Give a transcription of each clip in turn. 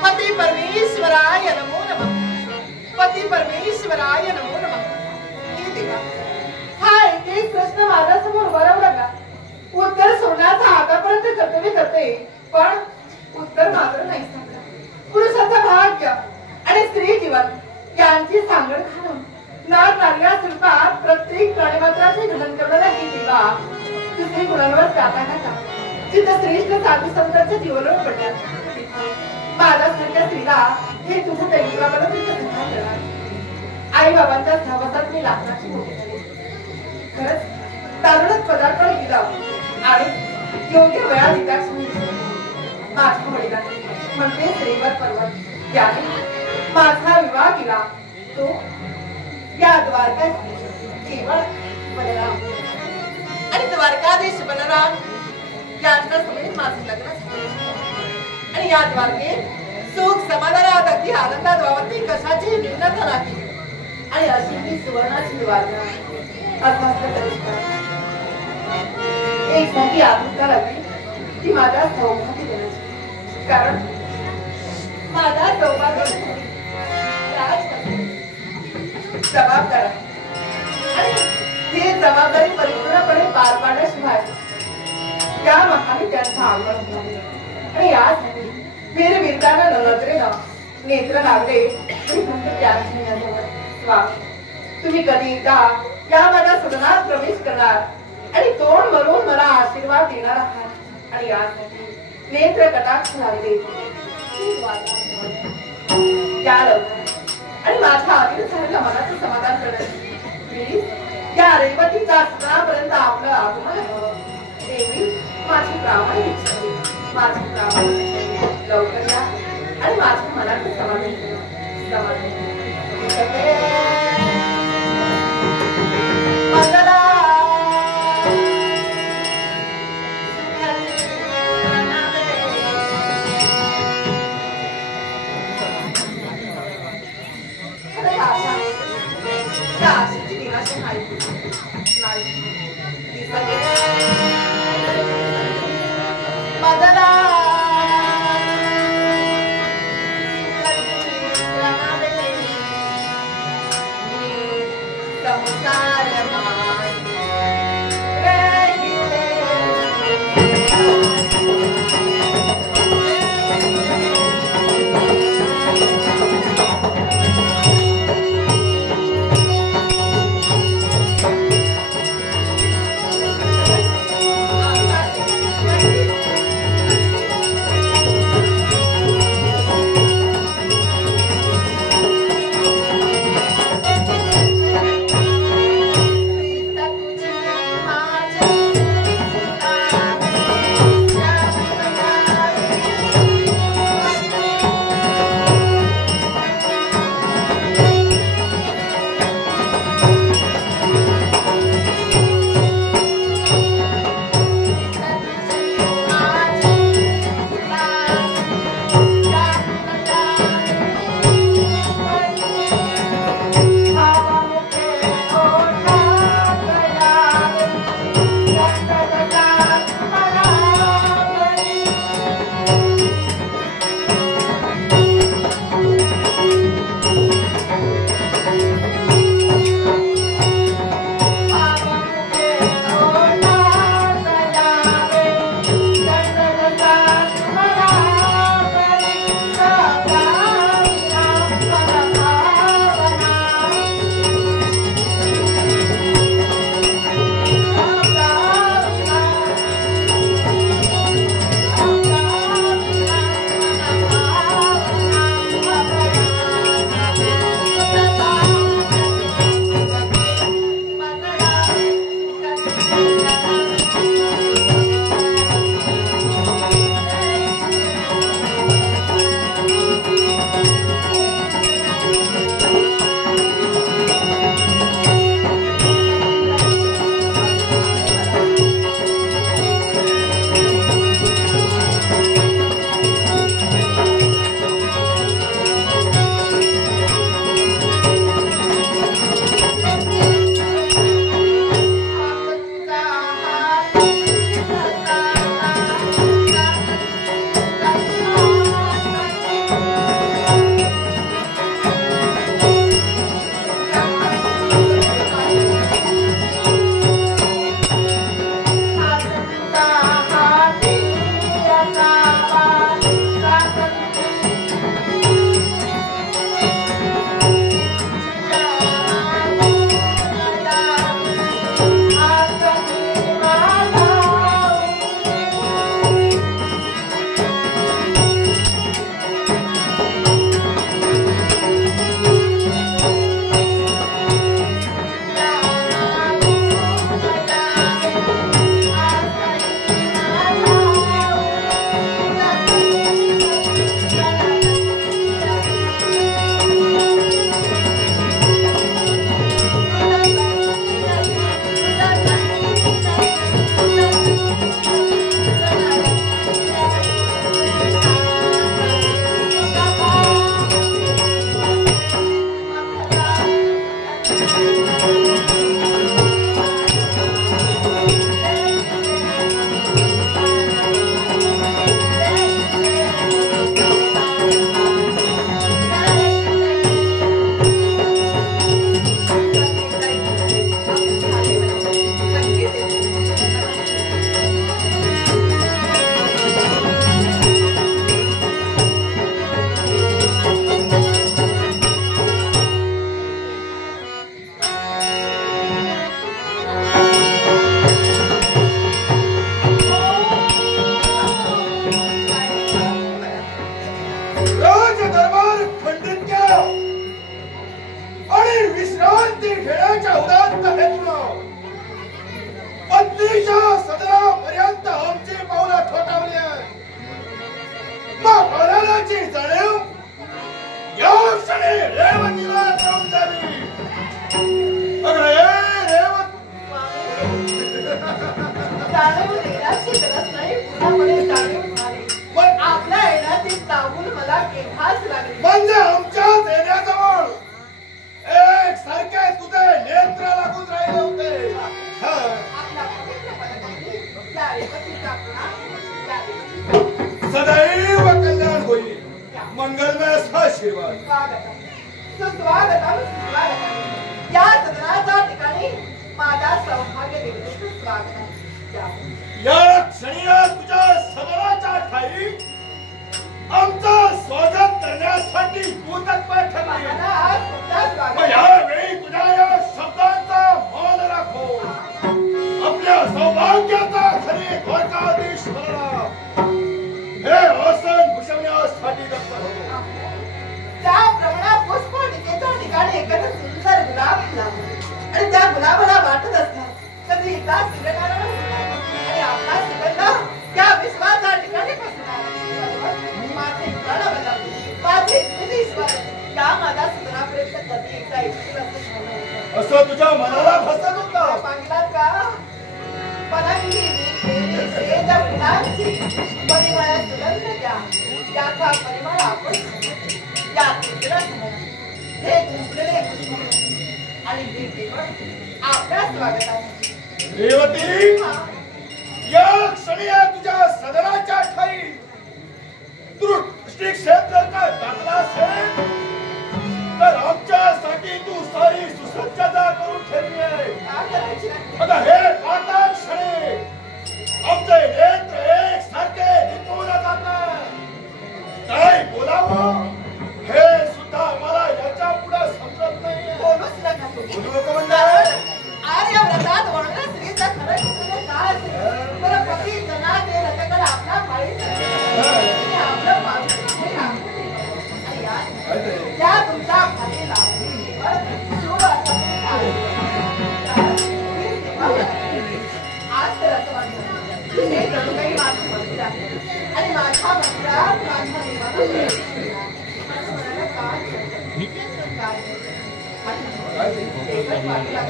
पति परमेश्वराय नमो नमः। पति परमेश्वराय नमो नमः। हे देवा, हा एक प्रश्न माझ्यासमोर बरोबर का? उत्तर सोडण्याचा आतापर्यंत कर्तव्य करते, पण उत्तर मात्र नाही सांगता. पुरुषाचं भाग्य आणि स्त्री जीवन यांची सांगड घालून नर नार्या स्वरूपात प्रत्येक प्राणीमात्राचे घडण करणारा ही देवा तुझे गुणांवर प्राधान्य का? जिथं श्रेष्ठ साधू संतांच्या जीवनावर पडण्यात माझ्यासारख्या स्त्रीला हे तुझं दैवप्रमाणे तुझं सन्मान करणार. आई बाबांच्या सहवासात मी लाखनाची मोठी झाली. खरंच तारुणात पदार्पण केलं आणि योग्य वेळा विकास होईल. माझ्या वडिलांनी म्हणजे श्रीमत पर्वत याने माझा विवाह केला. तो या द्वारकात केवळ बलराम आणि द्वारकाधीश बलराम यांच्या समेत माझं लग्न झालं. आणि या द्वारकेत सुख समाधानात अगदी आनंदात वावरती कशाची न्यूनता नाही. आणि अशी ही सुवर्णाची द्वारका अर्थात एक मोठी आतुरता लागली ती माझ्या सौभाग्य देण्याची. कारण माझा सौभाग्य जबाबदार आहे आणि ही जबाबदारी परिपूर्णपणे पार पाडण्याशिवाय त्या महाविद्यांचा आगमन झाले. आणि यासाठी वीरवीरताना नजरेनं नेत्र लागले तरी फक्त त्याच महिन्याजवळ स्वामी तुम्ही कधी एकदा या माझ्या सदनात प्रवेश करणार आणि तोंड भरून मला आशीर्वाद देणार आहात. आणि यासाठी नेत्र कटाक्ष लागले या लवकर आणि माझ्या आधीन झालेल्या मनाचं समाधान करण्यासाठी या रेवतीच्या सणापर्यंत आपलं आगमन हवं. देवी माझी प्रामाणिक इच्छा आहे. माझी प्रामाणिक लवकर या आणि माझ्या मनाचं समाधान समाधान म्हणजे आमच्या देण्याजवळ एक सारखे तुझे नेत्र लागून राहिले होते. सदैव कल्याण होईल. मंगलमय आशीर्वाद. या सदनाच्या ठिकाणी माझा सौभाग्य देखील स्वागत. या क्षणी तुझ्या सदनाच्या ठाई आमचं स्वागत करण्यासाठी तू तत्पर ठरली. यावेळी तुझ्या या शब्दांचा मान राखो. आपल्या सौभाग्याचा खरी द्वारकाधीश्वराला हे आसन भूषवण्यासाठी तत्पर होतो. त्याप्रमाणे पुष्पवटिकेच्या ठिकाणी एखादा सुंदर गुलाब फुला आणि त्या गुलाबाला वाटत असतात कधी एकदा सुगंधाला आणि आपला सुगंध त्या विश्वाच्या ठिकाणी पसरणार. माझे प्राण बदलले, माझे हृदय स्वागत या माझ्या सुगंधापर्यंत कधी एकदा येईल असं तुझ्या मनाला फसत होतं. पाहिलात का? पलंगी केली शेज फुलांची परिमळ सुगंध द्या. त्याचा परिमळ आपण या हे गुंफलेले आणि हे केवळ आपल्या स्वागताचे. रेवती, या क्षणी तुझ्या सदनाच्या ठाई दृष्टी क्षेत्र जर टाकला असेल तर आमच्यासाठी तू सारी सुसज्जता करून ठेवली आहे. आता हे पाहता क्षणी आमचे नेत्र एक सारखे दिपून जातात. काय बोलावं हे सुद्धा आम्हाला याच्या पुढे समजत नाही. बोलूच नका तुम्ही. बोलू नको म्हणजे आर्य व्रतात वर्ण स्त्रीचं खरं शिकवलं काय असेल तर पती जनाते रथकडे आपला पाळी आणि आपलं पावित्र्य आणि या तुमच्या भाजीला शुभ असं आज तर असं वाटतं हे जणू काही माझं मंदिर आहे आणि माझ्या मंदिरात माझ्या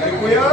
ऐकूया.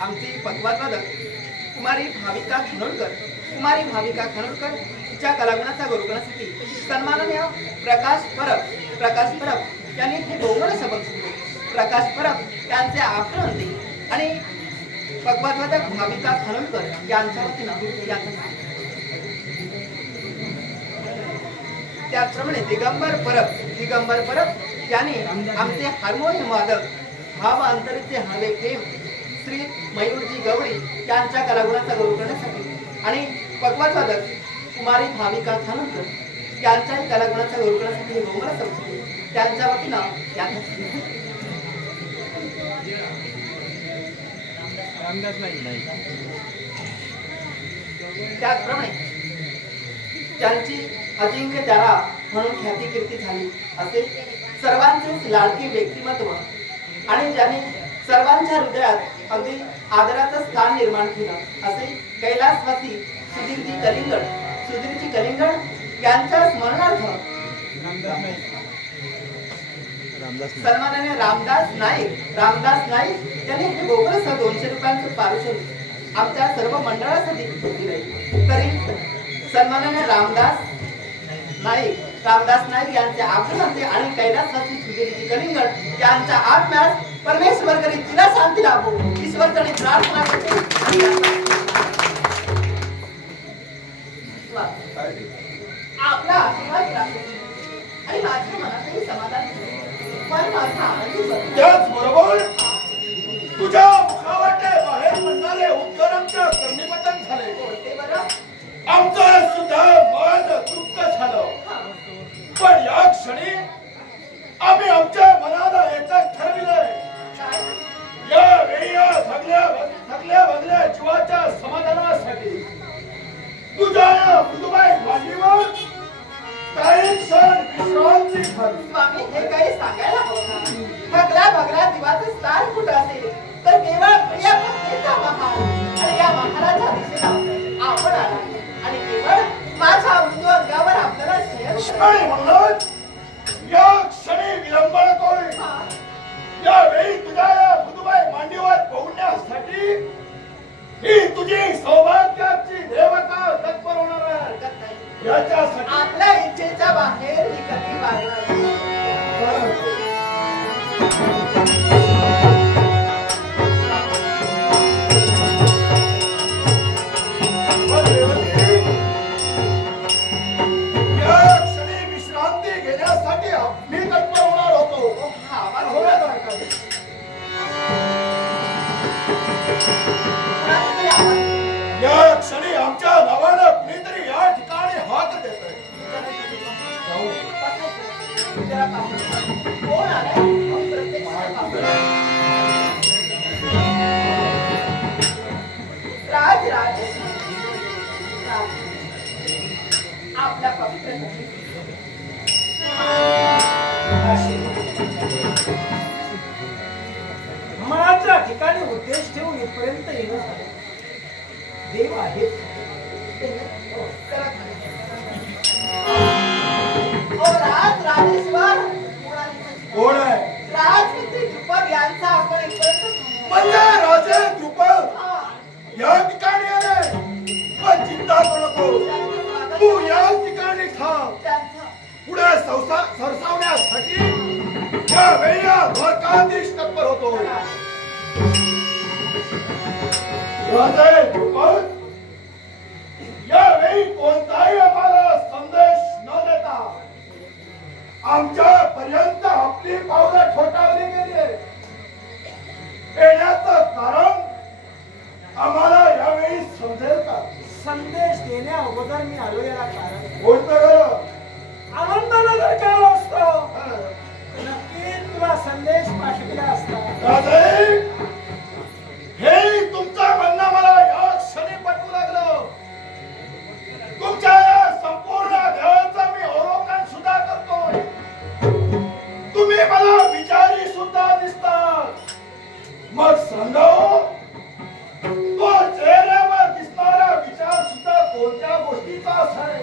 आमची पक्वात्वादक कुमारी भाविका खानोलकर तिच्या कलागुणाचा गौरवण्यासाठी सन्माननीय प्रकाश परब यांनी हे बहुमोल सबक शिकले. प्रकाश परब यांचे आभार मानते आणि पक्वात्वादक भाविका खानोलकर यांच्या वतीनं त्याचप्रमाणे दिगंबर परब यांनी आमचे हार्मोनियम वादक भाव अंतरीचे हवे प्रेम श्री मयूरजी गवळी यांच्या कलागुणाचा गौरव करण्यासाठी आणि पक्वात्वादक कुमारी भाविका खानोलकर यांच्याही कलागुणाचा गौरव करण्यासाठी हे बहुमोल सबक शिकले. त्यांच्या वतीनं त्याचप्रमाणे ज्यांची अजिंक्य तारा म्हणून ख्याती कीर्ती झाली असे सर्वांचे लाडके व्यक्तिमत्व आणि ज्यांनी सर्वांच्या हृदयात अगदी आदराचं स्थान निर्माण केलं असे कैलासवासी सुधीरजी कलिंगड यांच्या स्मरणार्थ सन्माननीय रामदास नाईक यांनी हे बहुमोल 200 रुपयांचं पारितोषिक आमच्या सर्व मंडळासाठी दिले. तरी सन्माननीय रामदास नाईक यांचे आभार मानते आणि कैलासवासी सुधीरजी कलिंगड यांच्या आत्म्यास परमेश्वर करी तिला शांती लाभो ईश्वरचरणी प्रार्थना करते. आपला आशीर्वाद लाभो आणि माझ्या मनातही समाधान पण माझा आनंद त्याचबरोबर तुझ्या मुखावाटे बाहेर म्हणणारे उत्तरांच्या कर्णीपतन झाले. आमचं सुद्धा मन तृप्त झालं. पण या क्षणी आम्ही आमच्या मनाला एकच ठरविलंय. या वेळी या थकल्या बगल्या जीवाच्या समाधानासाठी तुझ्या या मृदुबाई मांडीवर काही क्षण विश्रांती घ्यावी. स्वामी हे काही सांगायला हवं. थकल्या बगल्या जीवाचं स्थान कुठं असेल तर केवळ प्रिय भक्तीचा महाल आणि या महालाच्या दिशेला आपण आला आणि केवळ माझ्या मृदू अंगावर आपल्याला शयन म्हणून या क्षणी विलंब नकोय. यावेळी तुझ्या या मृदुबाई मांडीवर पोहण्यासाठी ही तुझी सौभाग्याची देवता तत्पर होणार आहे. याच्यासाठी आपल्या इच्छेच्या बाहेर ही कधी वागणार या क्षणी आमच्या नावानं कुणीतरी या ठिकाणी हात देतोय. कोण आलाय? राज आपल्या पवित्र माझ्या ठिकाणी उद्देश ठेवून इथपर्यंत येणं देव आहेत. राजेश्वर कोण आहे? राजपुत्री द्रुपद यांचा आपण इथपर्यंत म्हणजे राजे द्रुपद या ठिकाणी आले. पण चिंता करू नको, तू या ठिकाणी थांब. पुढे सरसावण्यासाठी या वेळी द्वारकाधीश तत्पर होतो. राजे द्रुपद यावेळी कोणताही आम्हाला संदेश न देता आमच्या पर्यंत आपली पावलं ठोठावली गेली. येण्याचं कारण आम्हाला यावेळी समजेल का? संदेश देण्या अगोदर मी आलो याला कारण कोणतं ग? आनंदाला जर काय असतो नक्कीच तुला संदेश पाठविला असता. राजे हे तुमचं म्हणणं मला या क्षणी पटवू लागलं. तुमच्या या संपूर्ण देहाचं मी अवलोकन सुद्धा करतोय. तुम्ही मला विचारी सुद्धा दिसतात. मग सांगा तो चेहऱ्यावर दिसणारा विचार सुद्धा कोणत्या गोष्टीचा असाय?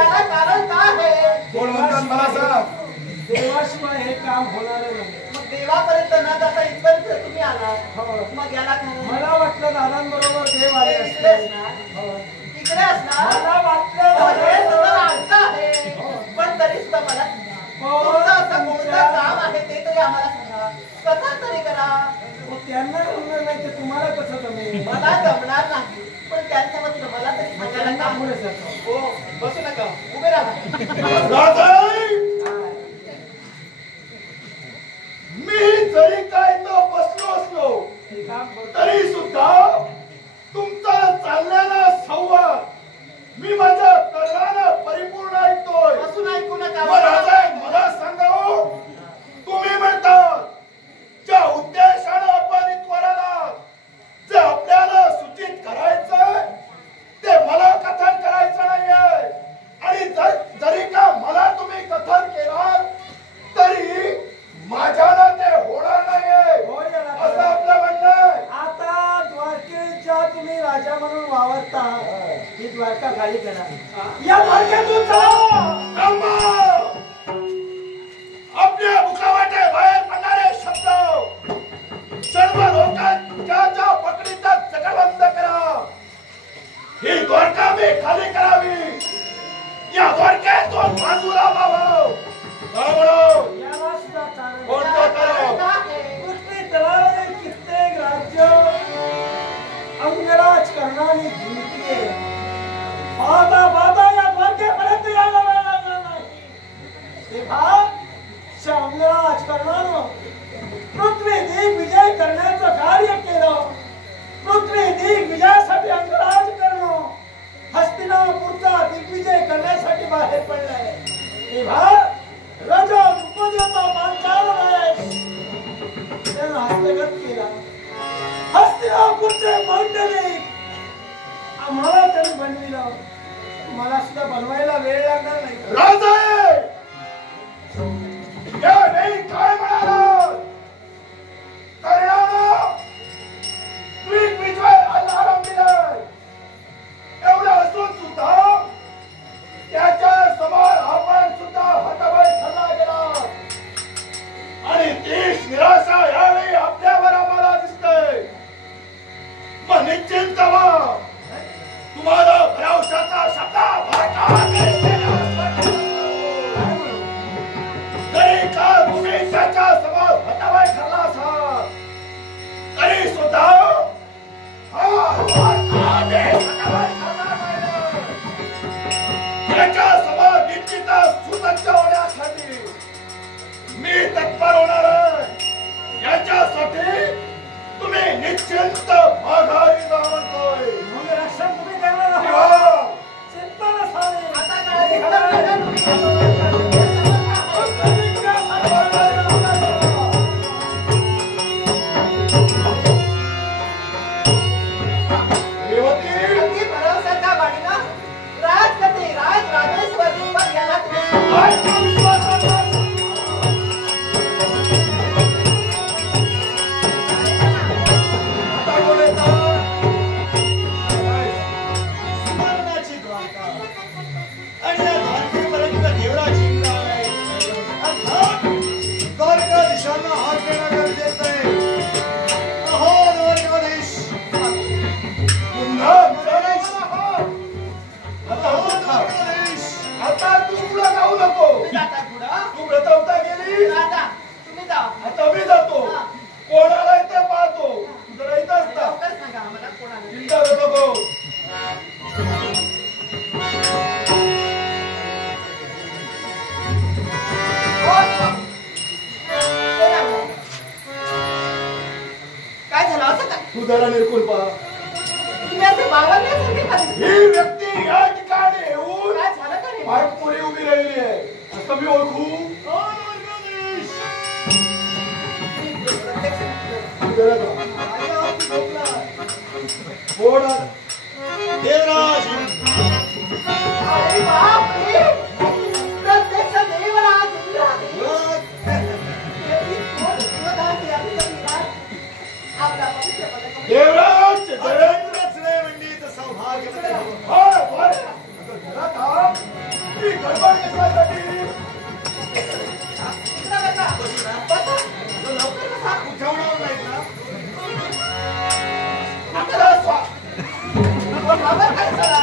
याला कारण काय आहे? कोण म्हणतात मला सांग. देवाशिवाय हे काम होणार नाही. मग देवापर्यंत न जाता इथपर्यंत तुम्ही आला. मग याला काय? मला वाटलं दादांबरोबर देव आले ते इकडे असते. असणार. इकडे असणार. मला वाटलं हे सगळं आमचं आहे. पण तरी सुद्धा मला तुमचं असं कोणतं काम आहे ते तरी आम्हाला सांगा. कथा तरी करा. त्यांना जमणार नाही तर तुम्हाला कसं जमेल? मला जमणार नाही पण त्यांच्या वतीनं मला तरी सांगायला त्यांना काम. पुढे सरका. हो बसू नका उभे राहा. राजाई, मी जरी काय तो बसलो असलो हे काम करतो. तरी सुद्धा तुमचा चाललेला संवाद मी माझ्या कर्णानं परिपूर्ण ऐकतोय. बसून ऐकू नका. मग राजाई, मला सांगा, तुम्ही म्हणतात ज्या उद्देशानं आपण इथवर आलात, जे आपल्याला सूचित करायचंय ते मला कथन करायचं नाहीये. आणि जरी का मला तुम्ही कथन केलं तरी माझ्याला ते होणार नाहीये होय याला असं करा. आपलं म्हणणं आहे. आता द्वारकेच्या तुम्ही राजा म्हणून वावरता ही द्वारका खाली करा. या द्वारकेतून चला. थांबा. आपल्या मुखावाटे बाहेर पडणारे शब्द सर्व लोकांच्या पकडीतच चक्रबंद करा. ही द्वारका मी खाली करावी. या द्वारकेतून बाजूला व्हावं. याला सुद्धा कारण कोणतं कारण? पृथ्वी तलावरील कित्येक राज्य अंगराज कर्णाने जिंकले. पाहता पाहता या द्वारकेपर्यंत यायला वेळ लागला नाही. तेव्हा अंगराज कर्णानं पृथ्वी दिग्विजय करण्याचं कार्य केलं. पृथ्वी दिग्विजयासाठी अंगराज करणं, हस्तिनापूरचा दिग्विजय करण्यासाठी बाहेर पडलाय. तेव्हा राजा द्रुपदाचा पांचाल त्यानं हस्तगत केला. हस्तिनापूरचे मांडलिक आम्हाला त्यांनी बनविलं. मला सुद्धा बनवायला वेळ लागणार नाही. राजा या नाही काय म्हणाला कर्णाला दिग्विजय आराम दिलाय. एवढं असून सुद्धा त्याच्या समोर आपण सुद्धा हतबल ठरला गेला. आणि तीच निराशा यावेळी आपल्यावर आम्हाला दिसते. मग निश्चित तुम्हाला भरवशाचा शब्द जरी का तुम्ही त्याच्या समोर हतबल ठरला असाल तरी सुद्धा त्याच्या समोर निश्चितच सुसज्ज होण्यासाठी मी तत्पर होणार आहे. याच्यासाठी तुम्ही निश्चिंत माघारी जा म्हणतोय. मग रक्षण तुम्ही करणार आहात. चिंता नसावी. आता काय करणार तुम्ही? अगदी भरवशाच्या वाणीनं राजगती राज राजेश्वर द्रुपद याला सुवर्णाची द्वारका आणि या द्वारकेपर्यंत देवराची इंद्र आहे. अर्थात द्वारका दिशांना हात देणं गरजेचं आहे. अहो द्वारकाधीश, पुन्हा द्वारकाधीश. आता तू पुढे जाऊ नको. जाता पुढं. तू प्रथमता गेली. दादा तुम्ही जा. आता मी जातो. कोणाला इथे पाहतो. तू जरा इथं असता. लवकर सांगा आम्हाला कोणाला. चिंता करू नको. काय झालं असं काय? तू जरा निर्कुल पहा. तुम्ही असे बावरल्यासारखे का दिसता? ही व्यक्ती या ठिकाणी येऊन काय झालं का रे? पाठपुरी उभी राहिली आहे. असं मी ओळखू. तू जरा जा. कोण आहे? देवराज अरे बापरे! प्रत्यक्ष देवराज इंद्राणी. किती थोर देवदास यांनी विराट आपला पवित्र पदक. देवराज जय. रचने मंडित सौभाग्य हा, बरं. आता जरा थांब. गडबड कशासाठी? इकडं बसा. बसा. लवकर बसा. उठवणार नाहीत ना? आपला बाबा काय झालं?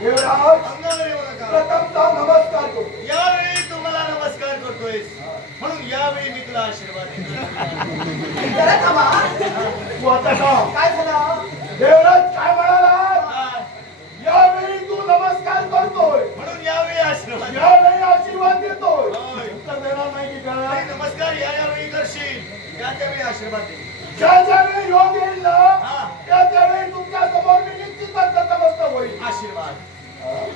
देवराज अंगावर येऊ नका. प्रथमतः नमस्कार करतो. यावेळी तुम्हाला नमस्कार करतोय म्हणून यावेळी मी तुला आशीर्वाद देतो. जरा थांबा. तू आता सांग. काय झालं? देवराज काय म्हणाला? काय? यावेळी तू नमस्कार करतोय, म्हणून यावेळी आशीर्वाद देतो. यावेळी आशीर्वाद देतोय. होय. उत्तर देणार नाही की आणि काय? नमस्कार यावेळी करशील त्यावेळी आशीर्वाद दे. ज्या ज्यावेळी योग येईल ना हा. त्या त्यावेळी तुमच्या समोर मी निश्चितच नतमस्तक होईल. आशीर्वाद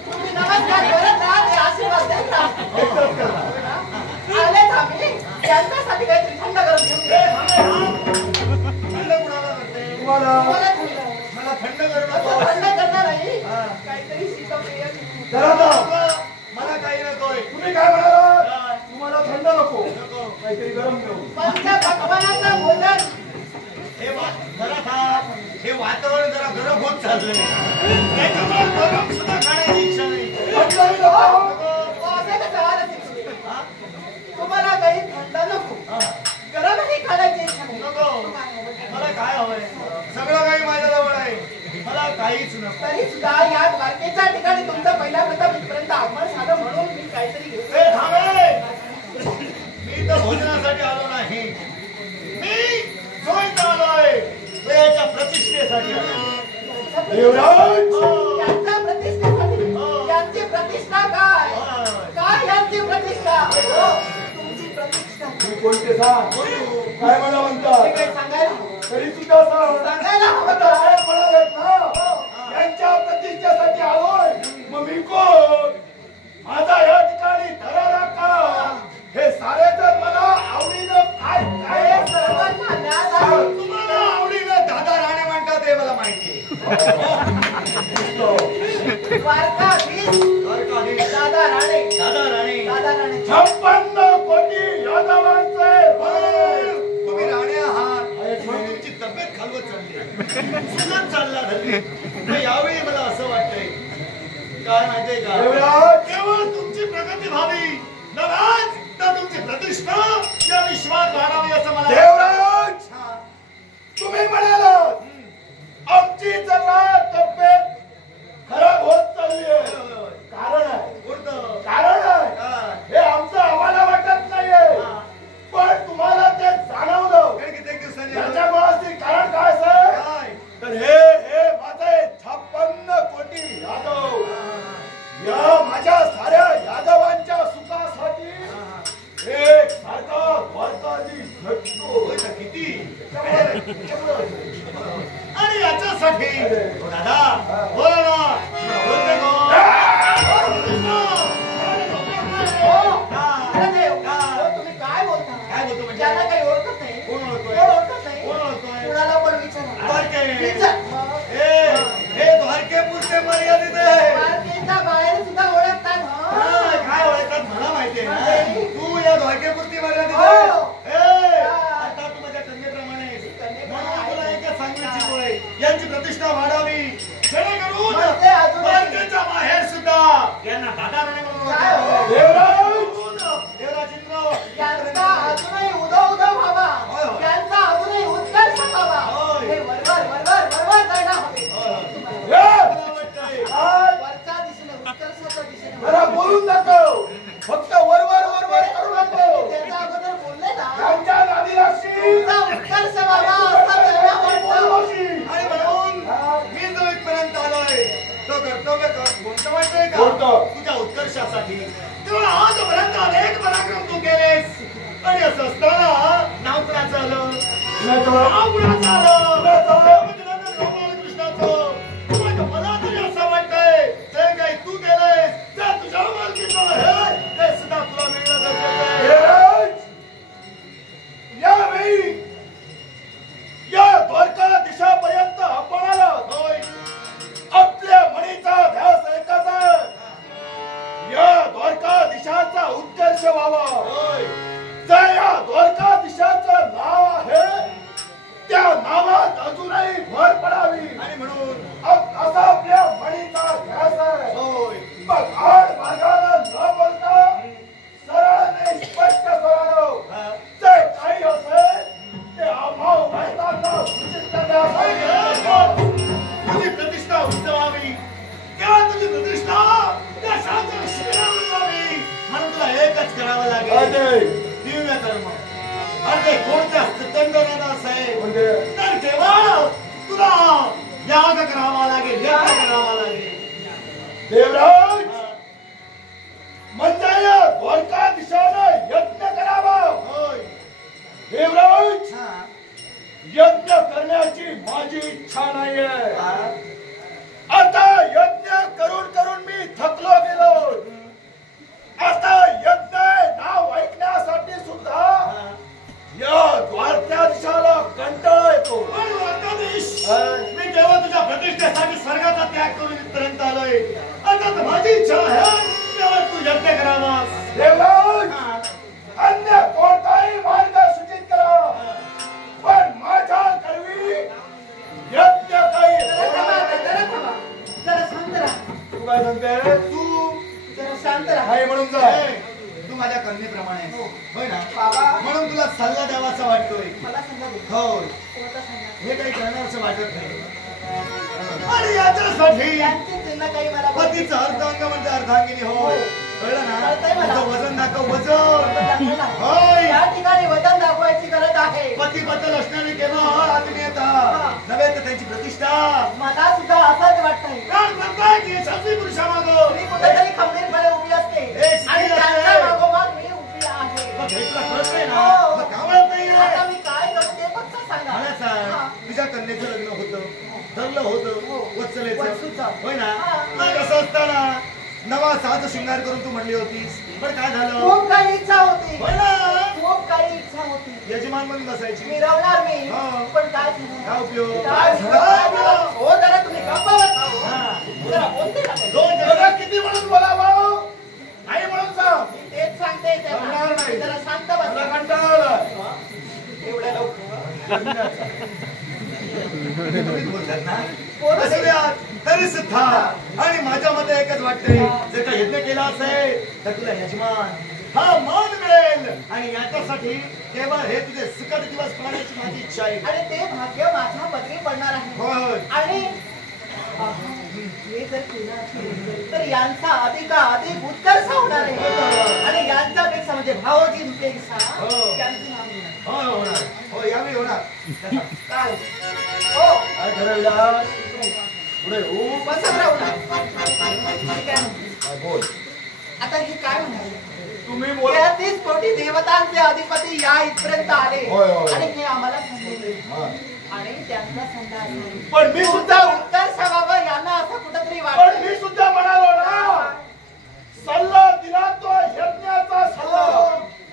तुम्ही नमस्कार करत राहा ते आशीर्वाद देत राहा. एकच करणार. आलेच आम्ही त्यांच्यासाठी काहीतरी थंड करून घेऊन ये. थंड कुणाला करते? तुम्हाला मला थंड. मला थंड करू असं नको. थंड करणार नाही. हा. काहीतरी शीतपेय घेऊन. जरा जा. मला काही नकोय. तुम्ही काय म्हणाला? काय? तुम्हाला थंड नको, नको. काहीतरी गरम घेऊ. पंचपक्वान्नाचं भोजन. जरा थांब. हे वातावरण जरा गरम होत चाललंय. त्याच्यामुळे गरम सुद्धा खाण्याची इच्छा नाही. थंडही नको. नको. असं कसं आलं ते? हा? तुम्हाला काही थंड नको, हा. गरमही खाण्याची इच्छा नाही. नको. मला काय हवंय? सगळं काही माझ्याजवळ आहे. मला काहीच नको. तरी सुद्धा या द्वारकेच्या ठिकाणी तुमचं पहिल्या प्रथम इथपर्यंत आगमन झालं म्हणून मी काहीतरी घेऊ. ए, थांब रे. मी तर भोजनासाठी आलो नाही. मी सोयीत आलोय. वेळेच्या प्रतिष्ठेसाठी आलोय. देवराज यांच्या प्रतिष्ठेसाठी. हो. यांची प्रतिष्ठा काय? होय. काय यांची प्रतिष्ठा? हो, तुमची प्रतिष्ठा. तू कोणते सांग? बोलू. काय मला हे म्हणता? काही सांगायला हवं. तरी सुद्धा सांग. सांगायला हवं आता तर. काय म्हणालेत ना? यांच्या प्रतिष्ठेसाठी आलोय. मग मी कोण? माझा या ठिकाणी धरारा का? हे सारे जर मला आवडीनं काय हे काय सर्वांना ज्ञात आहे. तुम्हाला आवडीनं दादा राणे म्हणतात हे मला माहिती द्वारकाधीश दादा राणे. दादा राणे. दादा राणे. 56 कोटी यादवांचे तुम्ही राणे आहात म्हणून तुमची तब्येत खालवत चालली. सुजत चालला धरली. मग यावेळी मला असं वाटतंय काय माहितीये का? देवराज केवळ तुमची प्रगती व्हावी नव्हेच तर तुमची प्रतिष्ठा या विश्वात वाढावी असं मला देवराज हा. तुम्ही म्हणालात आमची जरा तब्येत खराब होत चालली आहे. कारण आहे, कोणतं? कारण आहे. काय? हे आमचं आम्हाला वाटत नाहीये, हा. पण तुम्हाला ते जाणवलं. काय कित्येक दिवसांनी त्याच्यामुळे असतील कारण काय सर? काय? तर हे माझे 56 कोटी यादव या माझ्या साऱ्या यादवांच्या सुखासाठी एक सारखा द्वारकाधीश झटतो. होय का? किती? आणि याच्यासाठी दादा बोला ना बोलते कोण? देव, तुम्ही काय बोलता? काय बोलतो म्हणजे? ज्यांना काही ओळखत नाही. कोण ओळखतोय? कोण ओळखत नाही. कोण ओळखतोय? कुणाला पण विचारा. द्वारके. विचार. हे द्वारकेपुरते मर्यादित आहे. द्वारकेच्या बाहेर सुद्धा ओळखतात. हा, काय ओळखतात मला माहितीये ना. नाही. तू या द्वारकेपुरती मर्यादित हो. आहे. आता तू माझ्या कन्येप्रमाणे आहेस. कन्येप्रमाणे म्हणून तुला आहे. एकच सांगायची होय यांची प्रतिष्ठा वाढावी जेणेकरून म्हणजे अजूनही- द्वारकेच्या बाहेर सुद्धा यांना दादा राणे म्हणून काय ओळखतात. देवराजेंद्र यांचा अजूनही उदो व्हावा. होय, होय. यांचा अजूनही उत्कर्ष व्हावा. होय. हे वरवर जायला हवे. वरच्या दिशेने उत्कर्षाच्या दिशेने जरा बोलून दाखव. फक्त वरवर करू नको. त्याच्या अगोदर बोलले ना. यांच्या नादी लागशील. तुमचा उत्कर्ष व्हावा असं त्यांना वाटतं. बोलशील. आणि म्हणून मी जो इथपर्यंत आलोय तो कर्तव्य कोणतं माहितीये का? कोणतं? तुझ्या उत्कर्षासाठी तेव्हा आजपर्यंत अनेक पराक्रम तू केलेस आणि असं असताना नाव कुणाचं आलं? नाव कुणाचं आलं? कृष्णाचं. मला तरी असं वाटतंय जे काही तू केलंयस ते तुझ्या मालकीचं आहे ते सुद्धा तुला मिळणं गरजेचं आहे. देवराज, यावेळी या द्वारका दिशापर्यंत आपण आलात. होय. आपल्या म्हणीचा ध्यास एकच आहे. या द्वारका दिशाचा उत्कर्ष व्हावा. होय. जे या द्वारका दिशाचं नाव आहे त्या नावात अजूनही भर पडावी आणि म्हणून असा आपल्या म्हणीचा ध्यास आहे. होय. मग आड मार्गानं न बोलता सरळ आणि स्पष्ट स्वरानं जे काही असेल ते आम्हा महिलांना सूचित करण्यासाठी तुझी प्रतिष्ठा उंचवावी किंवा तुझी प्रतिष्ठा त्या शांत शिखरावर जावी म्हणून तुला एकच करावं लागेल दिव्य कर्म. आणि ते कोणत्या स्तंभनानं असेल तर केवळ तुला याग करावा लागेल, यज्ञ करावा लागेल. देवराज म्हणजे या द्वारकाधीशानं यज्ञ करावा. होय देवराज यज्ञ करण्याची माझी इच्छा नाहीये. आता यज्ञ करून करून मी थकलो गेलो. आता यज्ञ नाव ऐकण्यासाठी सुद्धा या द्वारकाधीशाला कंटाळा येतो. पण द्वारकाधीश, मी केवळ तुझ्या प्रतिष्ठेसाठी स्वर्गाचा त्याग करून इथपर्यंत आलोय. आता तर माझी इच्छा आहे केवळ तू यज्ञ करावास. देवराज अन्य कोणताही मार्ग सूचित करा पण माझ्या करवी यज्ञ काही जरा शांत राहा. तू काय सांगते? तू जरा शांत राहा. नाही म्हणून जा. तू माझ्या कन्येप्रमाणे आहेस. होय ना बाबा म्हणून तुला सल्ला द्यावासा वाटतोय. मला सांगा बे. होय कोणता सांगा? हे काही करणार असं वाटत नाही. आणि याच्यासाठी यांची चिन्ह काही मला पतीचं अर्धांग म्हणजे अर्धांगिनी होय. कळलं ना? कळतंय मला. तुझं वजन दाखव वजन. होय. या ठिकाणी वजन दाखवायची गरज आहे. पती बद्दल असणारी केवळ आत्मीयता नव्हे तर त्यांची प्रतिष्ठा. मला सुद्धा असंच वाटतंय. कारण म्हणताय की यशस्वी पुरुषामागो मी कुठेतरी खंबीरपणे उभी असते एक स्त्री आणि असते. त्यांच्या मागोमाग मी उभी आहे. मग हे तुला कळत नाही ना? हो. मग का वळत नाही आता रे? मी काय करू ते फक्त सांगा. मला सांग, हा. तुझ्या कन्येचं लग्न होतं, ठरलं होतं हो. वत्सलेचं. वत्सूचं. होय ना? हा. मग असं असताना नवा साज शृंगार करून तू म्हणली होतीस. पण काय झालं? खूप काही इच्छा होती. होय ना? खूप काही इच्छा होती. यजमान म्हणून बसायची. मिरवणार मी हा. पण काय झालं? काय उपयोग? काय झालं? हो जरा तुम्ही गप्प बसा. हा. जरा बोलते ना काही. दोन जरा किती म्हणून बोलावं? नाही म्हणून जा. मी तेच सांगते त्यांना. जमणार नाही. जरा शांत मला बसा. कंटाळा आला. एवढ्या लवकर तुम्हीच बोलतात ना? बोलू असू दे. द्या, तरी सुद्धा आणि माझ्या मते एकच वाटते जर का यज्ञ केला असेल तर तुला यजमान हा मान मिळेल. आणि याच्यासाठी केवळ हे तुझे सुखद दिवस पाहण्याची माझी इच्छा आहे. आणि ते भाग्य माझ्या पदरी पडणार आहे. होय. आणि हे जर केलं असेल तर यांचा अधिक उत्कर्ष होणार आहे. आणि यांच्यापेक्षा म्हणजे भावजींपेक्षा हो. यांचं नाव येणार. होय होणार. हो यावेळी होणार. काय हो काय ठरविलं? पुढे हो. बसत राहू ना. मी काय म्हणते? काय बोल. आता हे काय म्हणाले? तुम्ही बोल. 33 कोटी देवतांचे अधिपती या इथपर्यंत आले होय, होय. आणि हे आम्हाला सांगितले. हा. आणि त्यांचा सल्ला असा आहे. पण मी सुद्धा उत्तर बाबा यांना असं कुठंतरी पण वाटत मी सुद्धा म्हणालो ना सल्ला दिला तो यज्ञाचा सल्ला.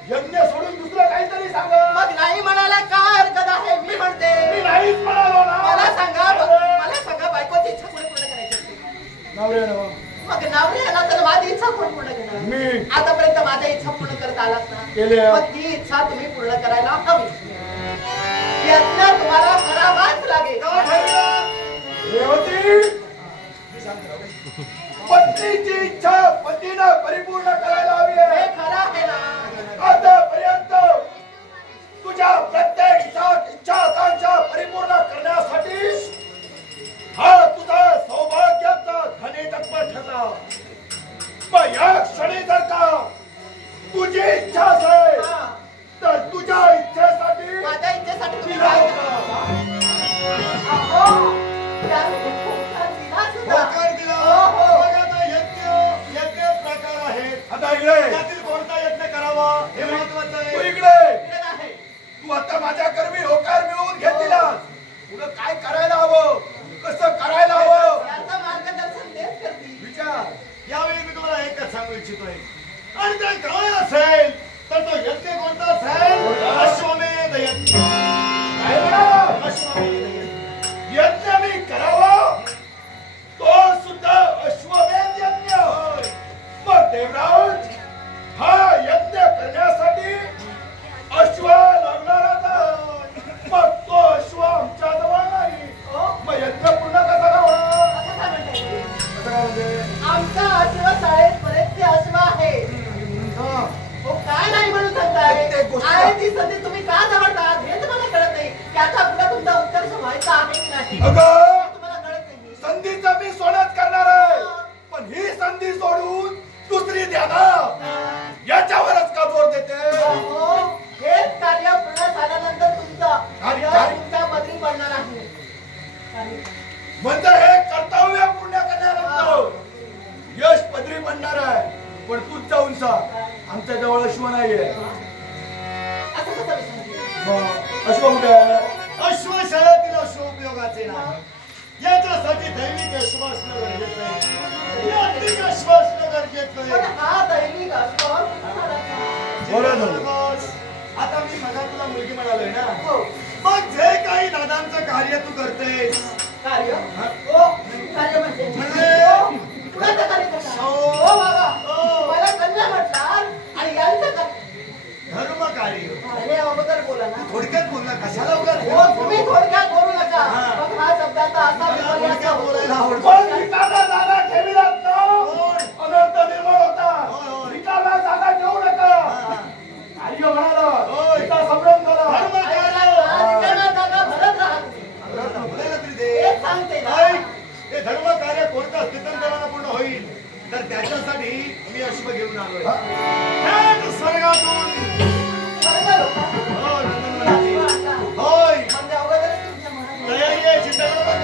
यज्ञ सोडून दुसरं काहीतरी सांगा. मग नाही म्हणायला काय हरकत आहे? मी म्हणते मी नाहीच म्हणालो ना. मला सांगा बायकोची इच्छा कोणी पूर्ण करायची असते? नवऱ्यानं. मग नवरे आला तर माझी इच्छा कोण पूर्ण करणार? मी. आतापर्यंत माझ्या इच्छा पूर्ण करत आलात ना. केल्या. मग ती इच्छा तुम्ही पूर्ण करायला हवी. यज्ञ तुम्हाला करावाच लागेल. रेवती पत्नीची इच्छा पतीनं परिपूर्ण करायला हवी हे आहे. खरं आहे ना? आतापर्यंत तुझ्या प्रत्येक इच्छा आकांक्षा परिपूर्ण करण्यासाठी हा तुझा सौभाग्याचा धनी तत्पर ठरला. पण या क्षणी जर का तुझी इच्छा असेल हा. तर तुझ्या इच्छेसाठी माझ्या इच्छेसाठी तुम्ही विरोध काय करा. अहो, त्याने खूप छान दिला सुद्धा. होकार दिला. हो, हो. मग आता यज्ञ प्रकार आहेत. आता इकडे त्यातील कोणता यज्ञ करावा हे महत्वाचं तू आहे. इकडे इकडे आहे. तू आता माझ्या कर्मी होकार मिळवून घेतलीस. पुढे काय करायला हवं कसं करायला हवं याचं मार्गदर्शन तेच करतील. विचार. यावेळी मी तुम्हाला एकच सांगू इच्छितोय. आणि ते काय असेल तर तो यज्ञ कोणता असेल? अश्वमेध यज्ञ. काय म्हणा अश्वमेध यज्ञ. यज्ञ मी करावा तो सुद्धा अश्वमेध यज्ञ. मग देवराज हा यज्ञ करण्यासाठी अश्व लागणारच आहे. मग तो अश्व आमच्या जवळ नाही. मग यज्ञ पूर्ण कसा होणार? असं काय म्हणता येईल? कसं काय म्हणजे? आमचा अश्व पण तूच जाऊन सांग आमच्या जवळ अश्व नाहीये. असं कसं विचारलं? मग अश्व कुठे आहे? अश्वशाळेतील अश्व उपयोगाचे नाही. याच्यासाठी दैनिक अश्व असणं गरजेचं आहे. यात्रिक अश्व असणं गरजेचं पण आहे. हा दैनिक असतो. बरं झालं. आता मी मगा तुला मुलगी म्हणालोय ना. हो. मग जे काही दादांचं कार्य तू करतेस कार्य? हा? हो. कार्य म्हणजे? कुणाचं कार्य करणार? हो बाबा. मला कन्या म्हटणार आणि यांचं कार्य. धर्म कार्य. हे अगोदर बोला ना. थोडक्यात बोल ना. कशाला उगाच हो, तुम्ही थोडक्यात बोलू नका. हा. मग हा शब्दाचा असा मला विपर्यास थोडक्यात होतो. बोलायला आवडतं. पण रिकाम्या जागा ठेविलात ना होय. अनर्थ निर्माण होता. होय, होय. रिकाम्या जागा ठेवू नका. हा. कार्य म्हणाला होय. तिचा संभ्रम करा. धर्म कार्य. रिकाम्या जागा भरत राहा तुम्ही. आता बोलायला तरी दे. हेच सांगते ना. ऐक, हे धर्म कार्य कोणतं स्थित्यंतराला पूर्ण होईल तर त्याच्यासाठी मी अश्व घेऊन आलोय. थेट स्वर्गातून. स्वर्ग लोकांना. हो, तुम्ही नंदनवनाची. अश्व आणला. होय. म्हणजे अगोदरच तुमच्या मनात तयारी आहे, चिंता करू नको.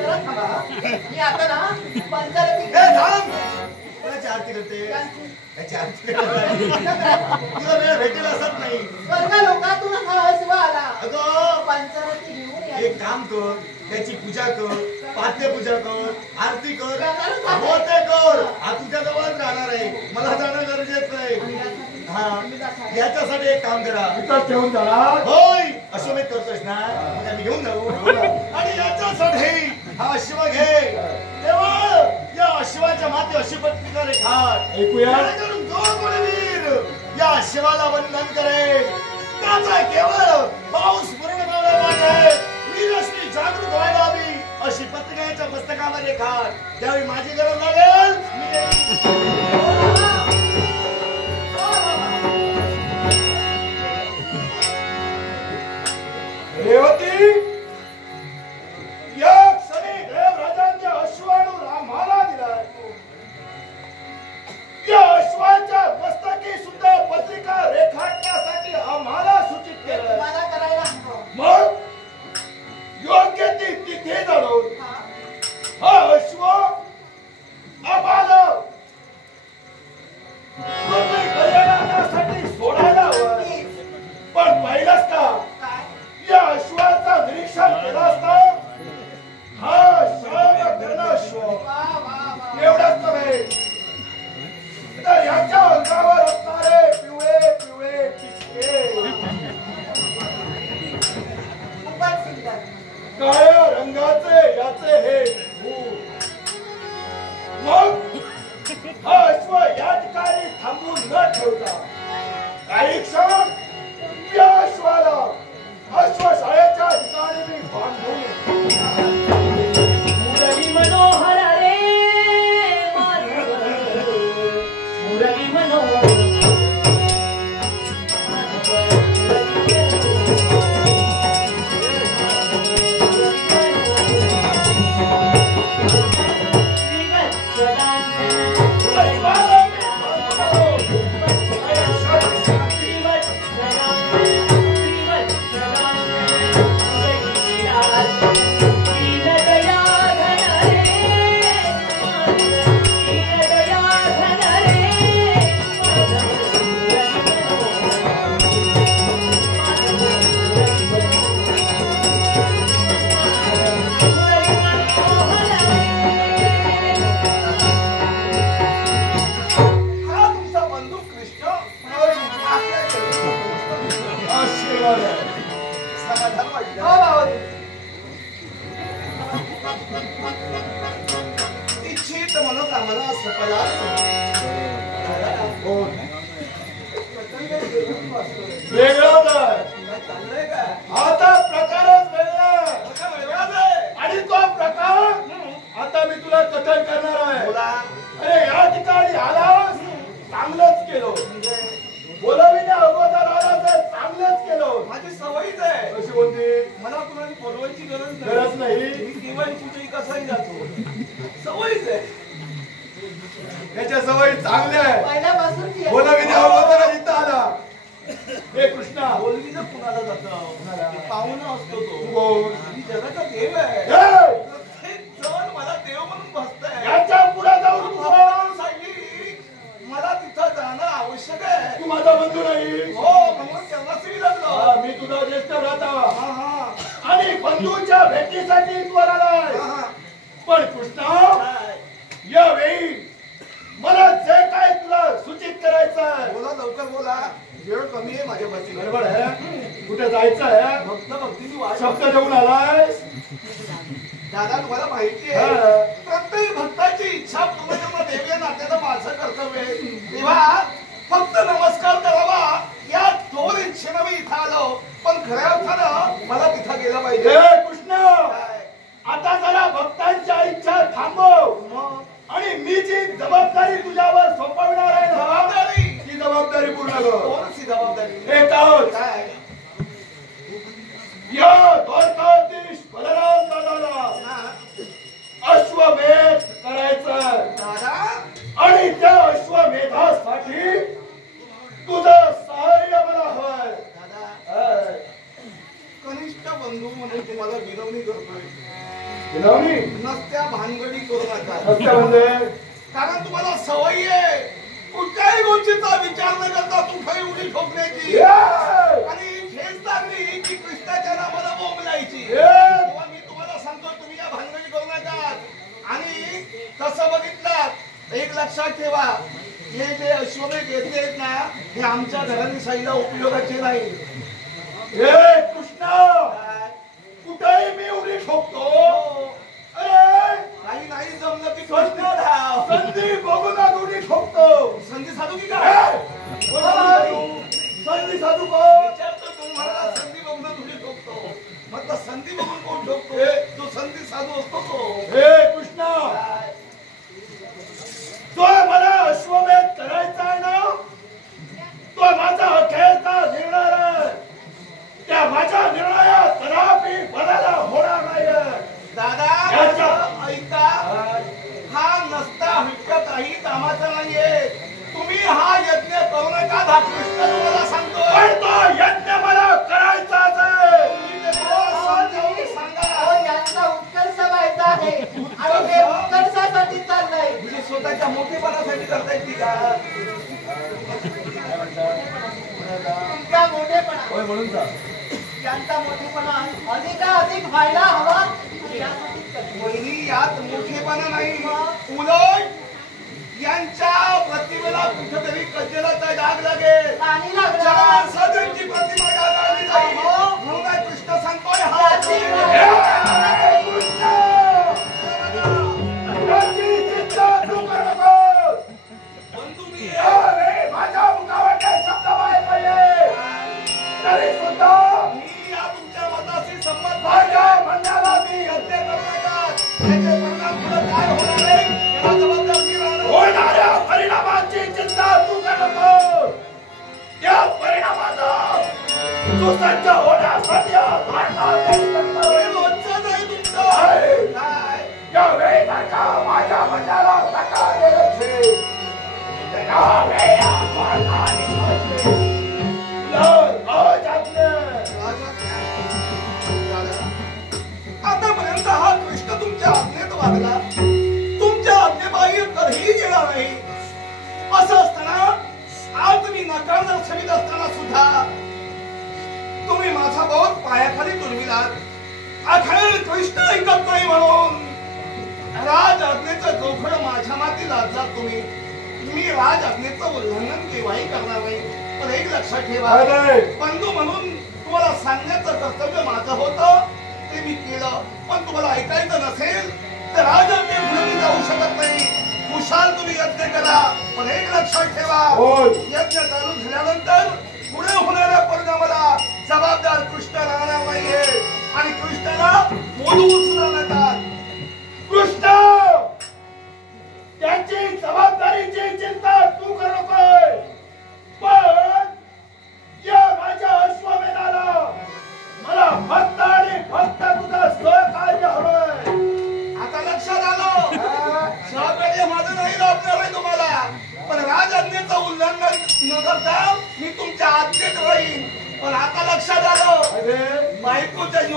मी आता ना पंचायती ए, थांब. कोणाची आरती करते? याची आरती करते. तुला वेळ भेटेल असत नाही. स्वर्ग लोकातून हा अश्व आला. अगं, पंचायती घेऊन या. एक काम कर, त्याची पूजा कर, पाद्यपूजा कर, आरती कर, करणारच आहे. हो ते कर. हा तुझ्या जवळच राहणार आहे. मला जाणं गरजेचं आहे. हा, याच्यासाठी एक काम करा. इथंच ठेवून जाणार. होय, अश्वमेध करतोयस ना, मग आम्ही घेऊन जाऊ. आणि याच्यासाठी हा अश्व घे. तेव्हा या अश्वाच्या माती अशी पत्रिका रेखाट. ऐकूया. जेणेकरून जो कोणी वीर या अश्वाला वंदन करेल त्याचा केवळ पाऊस पूर्ण पावला पाहिजे. वीरश्री जागृत व्हायला हवी अशी पत्रिका याच्या मस्तकावर रेखाट. त्यावेळी माझी गरज लागेल मी येईन. रेवती या क्षणी देवराजांच्या अश्वाणू रामाला दिलाय. या अश्वाच्या मस्तकी सुद्धा पत्रिका रेखाटण्यासाठी आम्हाला सूचित केलं. मला करायला हवं. मग योग्य ती तिथे जाणून हा. हा अश्व आम्हाला पृथ्वी कल्याणासाठी सोडायला हवं. प्लीज. पण पाहिलंच का काय? या अश्वाचं निरीक्षण केलं असता हा शांत कर्ण अश्व वा वा वा. एवढंच नव्हे तर याच्या अंगावर असणारे पिवळे पिवळे ठिपके, खूपच सुंदर. काळ्या रंगाचे याचे हे भूर. मग हा अश्व या ठिकाणी थांबून न ठेवता काही क्षण या अश्वाला अश्वशाळेच्या ठिकाणी मी बांधून मुरली मनोहर रे मुरली मनोहर सवयी चांगल्या आहे. पहिल्यापासून ती आहे. बोलाविने अवतारा इथं आला. हे कृष्णा बोलवीनं कुणाला जातो पाहुणा असतो तो बोल. मी जगाचा देव आहे. हे! प्रत्येक जण मला देव म्हणून बसताय. याच्या पुढे जाऊन तू बोल. भगवान सांगितली मला तिथं जाणं आवश्यक आहे. तू माझा बंधू नाही. हो म्हणून त्यांना सिवी लागलो. मी तुझा ज्येष्ठ भ्राता हा हा आणि बंधूच्या भेटीसाठी तू आलाय. हा पण कृष्णा काय? यावेळी मला जे काय तुला सूचित करायचं आहे. बोला लवकर बोला. वेळ कमी आहे माझ्यापाशी. बरोबर आहे. कुठे जायचं आहे. भक्त भक्तीची वाट. शब्द देऊन आलाय. दादा तुम्हाला माहिती हा. आहे प्रत्येक भक्ताची इच्छा पूर्ण करणं देवी नात्याचं माझं कर्तव्य आहे. तेव्हा फक्त नमस्कार करावा या दोन इच्छेनं मी इथं आलो. पण खऱ्या अर्थानं मला तिथं गेलं पाहिजे. हे कृष्ण काय? आता जरा भक्तांच्या इच्छा थांबव मग आणि मी जी जबाबदारी तुझ्यावर सोपवणार आहे ना जबाबदारी ती जबाबदारी पूर्ण कर. कोणची जबाबदारी? हे काच काय? या द्वारकाधीश बलराम दादाला हा. अश्वमेध करायचं दादा आणि त्या अश्वमेधासाठी तुझं सहाय्य मला हवंय. दादा कनिष्ठ बंधू म्हणून तुम्हाला विनवणी करतोय. विनवणी नसत्या भानगडी करू नका. नसत्या म्हणजे कारण तुम्हाला सवयी आहे कुठल्याही गोष्टीचा विचार न करता कुठेही उडी ठोकण्याची ये! आणि ठेच लागली की कृष्णाच्या नावाला बोंबलायची. ये! तेव्हा मी तुम्हाला सांगतो तुम्ही या भानगडी करू नका. आणि तसं बघितलं एक लक्षात ठेवा हे जे अश्वमेध घेतले आहेत ना हे आमच्या घराणीशाहीला उपयोगाचे नाही. हे कृष्णा कुठेही मी उडी ठोकतो. अरे काही नाही जमलं की कृष्ण धाव. संधी बघूनच उडी ठोकतो. संधी साधू की हे! काय? संधी साधू कोण? विचारतो तुम्हाला संधी बघून उडी ठोकतो. म्हटलं संधी बघून कोण ठोकतो? जो संधी साधू असतो तो. हे कृष्णा तो मला अश्वमेध करायचा आहे ना तो माझा अखेरचा निर्णय आहे. त्या माझ्या निर्णयात कदापि बदल होणार नाही. दादा ऐका हा नसता हक्क काही कामाचा नाहीये. तुम्ही हा यज्ञ करू नका हा कृष्ण तुम्हाला सांगतो. पण तो यज्ञ मला करायचाच आहे. सांगा अहो, यांचा उत्कर्ष व्हायचा आहे आणि हे उत्कर्षासाठी चाललंय. म्हणजे स्वतःच्या मोठेपणासाठी करता येते का? तुमचा मोठेपणा म्हणून जा. यांचा मोठेपणा अधिक व्हायला हवा आणि यासाठीच करते. वहिनी यात मोठेपणा नाही उलट यांच्या प्रतिमेला कुठेतरी कचेराचा डाग लागेल. पाणी लागलं. जगन्नाथांची प्रतिमा डागाळली जाईल. म्हणून काय कृष्ण सांगतोय हा हे कृष्णा याची चिंता तू करू नकोस. बंधू मी यावेळी माझ्या मुखावर काही शब्द बाहेर पडले तरी सुद्धा मी या तुमच्या मताशी संमत माझ्या म्हणण्याला मी यज्ञ करू नका. त्याचे परिणाम पुढे काय होणार आहे याला जबाबदार मी राहणार. होणाऱ्या परिणामाची चिंता तू करू नकोस. त्या परिणामाचा सुसज्ज होण्यासाठी हे रोजचं नाही तुमचं. काय? यावेळी त्याच्या माझ्या म्हणण्याला धक्का देण्याची त्यावेळी आपण आतापर्यंत हा कृष्ण तुमच्या आज्ञेत वागला. तुमच्या आज्ञेबाह्य कधीही गेला नाही. असं असताना आज मी नकार दर्शवित असताना सुद्धा तुम्ही माझा बहुत पायाखाली दुर्मिलात. अखेर कृष्ण ऐकत नाही म्हणून राज आज्ञेचं जोखड माझ्या माती लादलात तुम्ही. मी राज आज्ञेचं उल्लंघन केव्हाही करणार नाही. पण एक लक्षात ठेवा बंधू म्हणून तुम्हाला सांगण्याचं कर्तव्य माझं होतं ते मी केलं. पण तुम्हाला ऐकायचं नसेल तर राज आज्ञे पुढे मी जाऊ शकत नाही. खुशाल तुम्ही यज्ञ करा. पण एक लक्षात ठेवा यज्ञ चालू झाल्यानंतर पुढे होणाऱ्या परिणामाला जबाबदार कृष्ण राहणार नाहीये. आणि कृष्णाला बोलवू सुद्धा नका. कृष्ण त्याची जबाबदारीची चिंता तू करू नकोय. पण या माझ्या अश्वमेधाला मला फक्त आणि फक्त तुझं सहकार्य हवंय. आता लक्षात आलं सहकार्य माझं नाही लाभणार आहे तुम्हाला.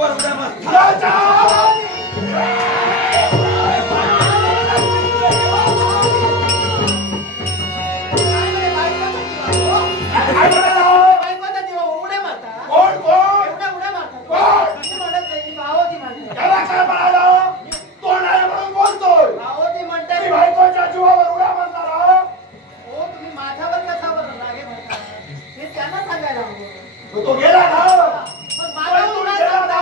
जीवावर उड्या मारतात. राजा बायकोचा जीव उड्या मारता. कोण कोण एवढ्या उड्या मारता. कोण? मी म्हणत नाही, भावोजी म्हणते. त्याला काय म्हणाला तोंड आहे म्हणून बोलतोय भावोजी म्हणते. मी बायकोच्या जीवावर उड्या मारणार हो, तुम्ही माझ्यावर कसा बरं रागे म्हणता? हे त्यांना सांगायला हवं. तो गेला ना मग मागाहून काय सांगता?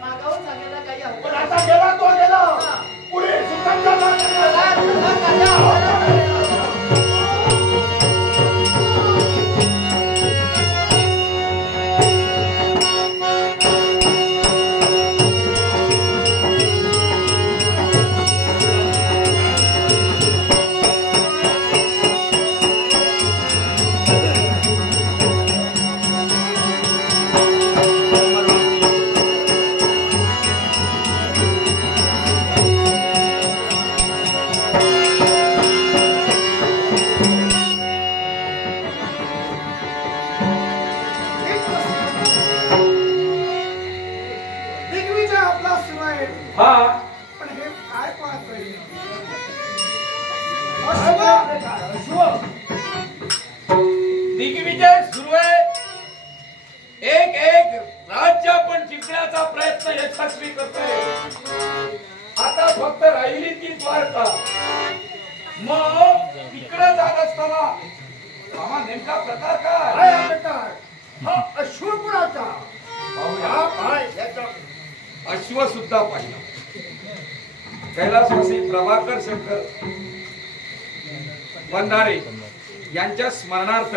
मागाहून सांगायला काही हरकत पण नाही. आता गेला तो गेला पुढे सुसंगता चला, चला, चला. दिग्विजय आपला सुरू आहे. हा पण हे काय पाहतोय? दिग्विजय सुरू आहे. एक एक राज्य आपण जिंकण्याचा प्रयत्न यशस्वी करतोय. आता फक्त राहिली ती द्वारका. मग तिकडे जात असताना आम्हा नेमका प्रकार काय? हा अश्वपुराचा पाहूया. अश्व सुद्धा पाहिला. कैलासवासी प्रभाकर शंकर बंधारे यांच्या स्मरणार्थ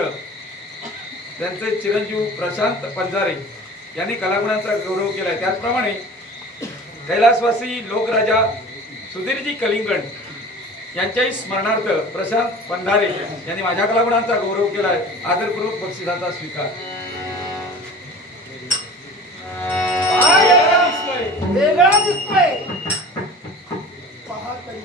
त्यांचे चिरंजीव प्रशांत पंजारे यांनी कलागुणांचा गौरव केलाय. त्याचप्रमाणे कैलासवासी लोकराजा सुधीरजी कलिंगण यांच्याही स्मरणार्थ प्रशांत पंधारे यांनी माझ्या कलागुणांचा गौरव केलाय. आदरपूर्वक बक्षिसाचा स्वीकार. काय वेगळा दिसतोय? वेगळा दिसतोय. पहा तरी.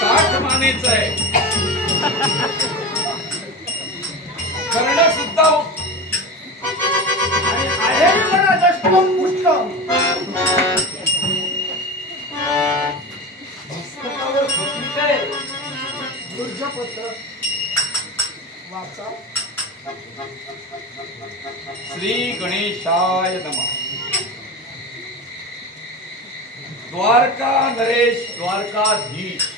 काठ मानेच आहे. कर्ण सुद्धा आहे बघा दष्टम पुष्टम. पुस्तकावर पत्रिक आहे. दुर्जपत्र वाचा. श्री गणेशाय नमः. द्वारका नरेश द्वारकाधीश.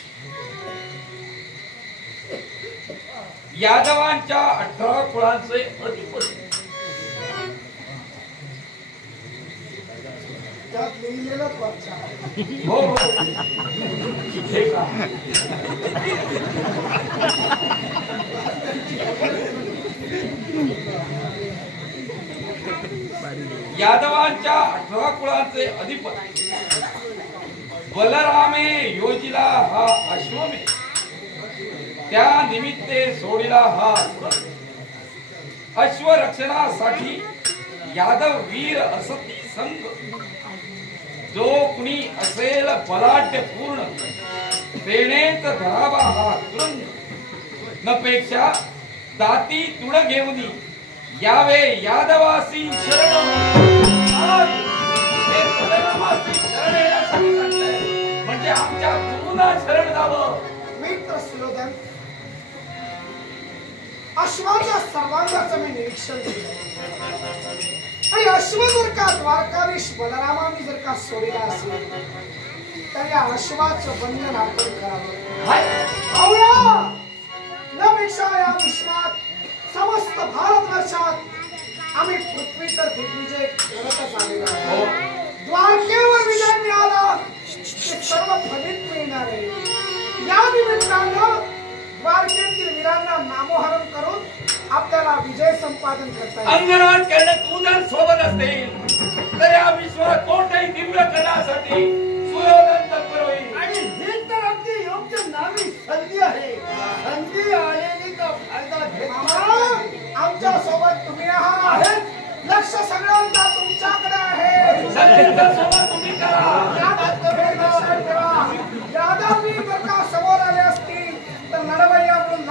यादवांच्या 18 कुळांचे अधिपती. त्यात लिहिलेलंच वाचा. हो हो. हे का? यादवांच्या 18 कुळांचे अधिपती बलरामे योजिला हा अश्वमे. त्या निमित्ते सोडिला हा अश्वरक्षणासाठी यादव वीर असती संघ. जो कुणी असेल बलाढ्य पूर्ण तेनेच धरावा हा तुरंग. नपेक्षा दाती तुड घेऊनी यावे यादवासी शरण. हे बलरामासी शरण येण्यासाठी सांगतंय. म्हणजे आमच्या गुरुना शरण जावं. मित्र सुलोधन, अश्वाच्या सर्वांगाचं मी निरीक्षण केलं. आणि अश्व जर का द्वारकाधीश बलरामांनी जर का सोडला असेल तर या अश्वाचं बंधन आपण करावं. पाहूया. यापेक्षा या विश्वात समस्त भारतवर्षात आम्ही पृथ्वी तर दिग्विजय करतच आलेलो आहोत. द्वारकेवर विजय मिळाला ते सर्व फलित मिळणार आहे. या निमित्तानं द्वारकेतील वीरांना नामोहरण करून आपल्याला विजय संपादन करता येईल. अंगराज केले तू जर सोबत असतील तर या विश्वात कोणत्याही दिव्य करण्यासाठी सुयोधन तत्पर होईल. आणि ही तर अगदी योग्य नावी संधी आहे. संधी आलेली का फायदा घेत आमच्या सोबत तुम्ही आहात. लक्ष सगळ्यांचा तुमच्याकडे आहे. सगळ्यांच्या सोबत तुम्ही करा. यादावी जर का समोर आले असतील तर लढवय्या म्हणून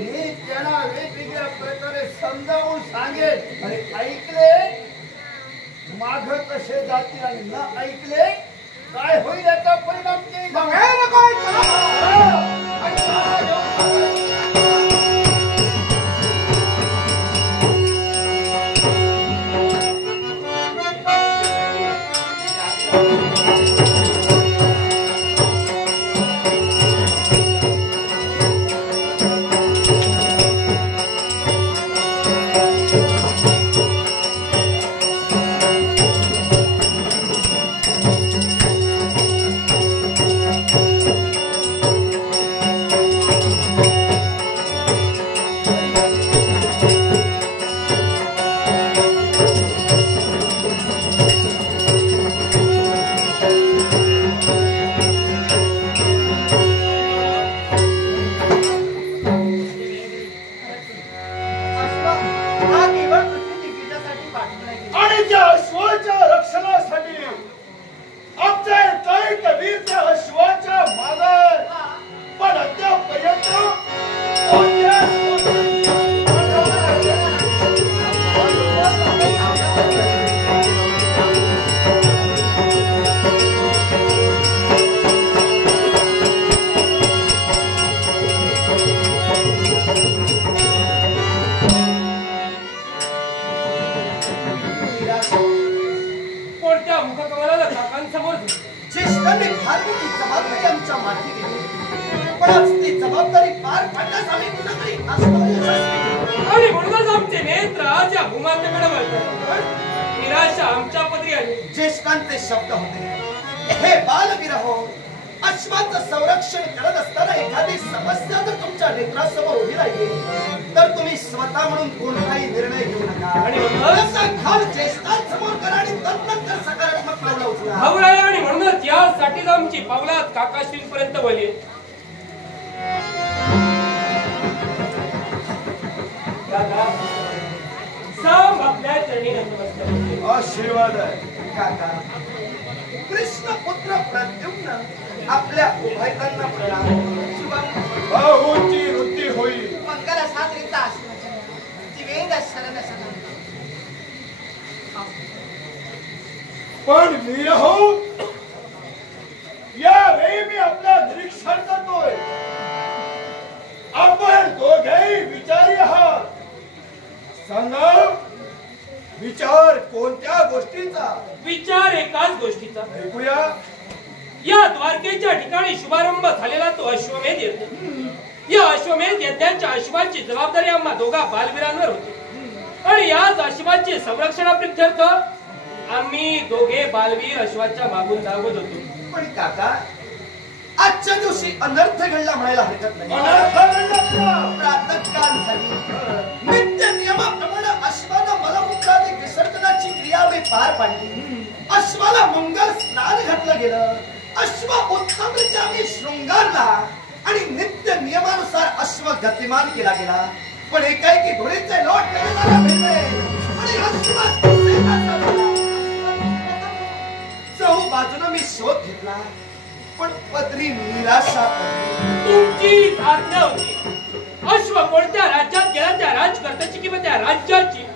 मी त्यांना वेगवेगळ्या प्रकारे समजावून सांगेन आणि ऐकले माघ कसे जातील आणि न ऐकले काय होईल याचा परिणाम केला. जबाबदारी पार पाडण्यास आम्ही कुठेतरी आणि म्हणूनच आमचे नेत्र आज या भूमातेकडे वळतात. निराशा आमच्या पदरी आली. ज्येष्ठांचे शब्द होते, हे बालविरहो, अश्वाचं संरक्षण करत असताना एखादी समस्या जर तुमच्या नेत्रासमोर उभी राहिली तर तुम्ही स्वतः म्हणून कोणताही निर्णय घेऊ नका. आणि त्याचा खाल ज्येष्ठांसमोर करा आणि तदनंतर सकारात्मक पावलं उचला. हवं आहे आणि म्हणूनच यासाठीच आमची पावलात काकाश्रींपर्यंत वळली. आशीर्वाद काका. कृष्ण पुत्र प्रद्युम्न आपल्या उभयतांना प्रणाम. भाऊची वृत्ती होईल. मंगल सात्रीचा आशीर्वाद जीवेंद्र शरण शरण. पण वीरहो, यावेळी मी आपलं निरीक्षण करतोय. आपण दोघेही विचारी आहात. सांगा, विचार कोणत्या गोष्टीचा? विचार एकाच गोष्टीचा. ऐकूया. या द्वारकेच्या ठिकाणी शुभारंभ झालेला तो अश्वमेध यज्ञ. या अश्वमेध यज्ञाच्या अश्वाची जबाबदारी आम्हा दोघा बालवीरांवर होती आणि याच अश्वाचे संरक्षणाप्रित्यर्थ आम्ही दोघे बालवीर अश्वाच्या मागून धावत होतो. पण काका, आजच्या दिवशी अनर्थ घडला म्हणायला हरकत नाही. प्रातःकाल झाली. नित्य नियमाप्रमाणे अश्वाला मलमूत्रादी विसर्जनाची क्रिया मी पार पाडली. अश्वाला मंगल स्नान घातलं गेलं. अश्व उत्तमरित्या मी शृंगारला आणि नित्य नियमानुसार अश्व गतिमान केला गेला. पण एकाएकी घोडीचे लोट करायला भेटले आणि अश्व चहू बाजूने मी शोध घेतला पण पदरी निराशा पडली. तुमची आज्ञा होती. अश्व कोणत्या राज्यात गेला त्या राजकर्त्याची किंवा त्या राज्याची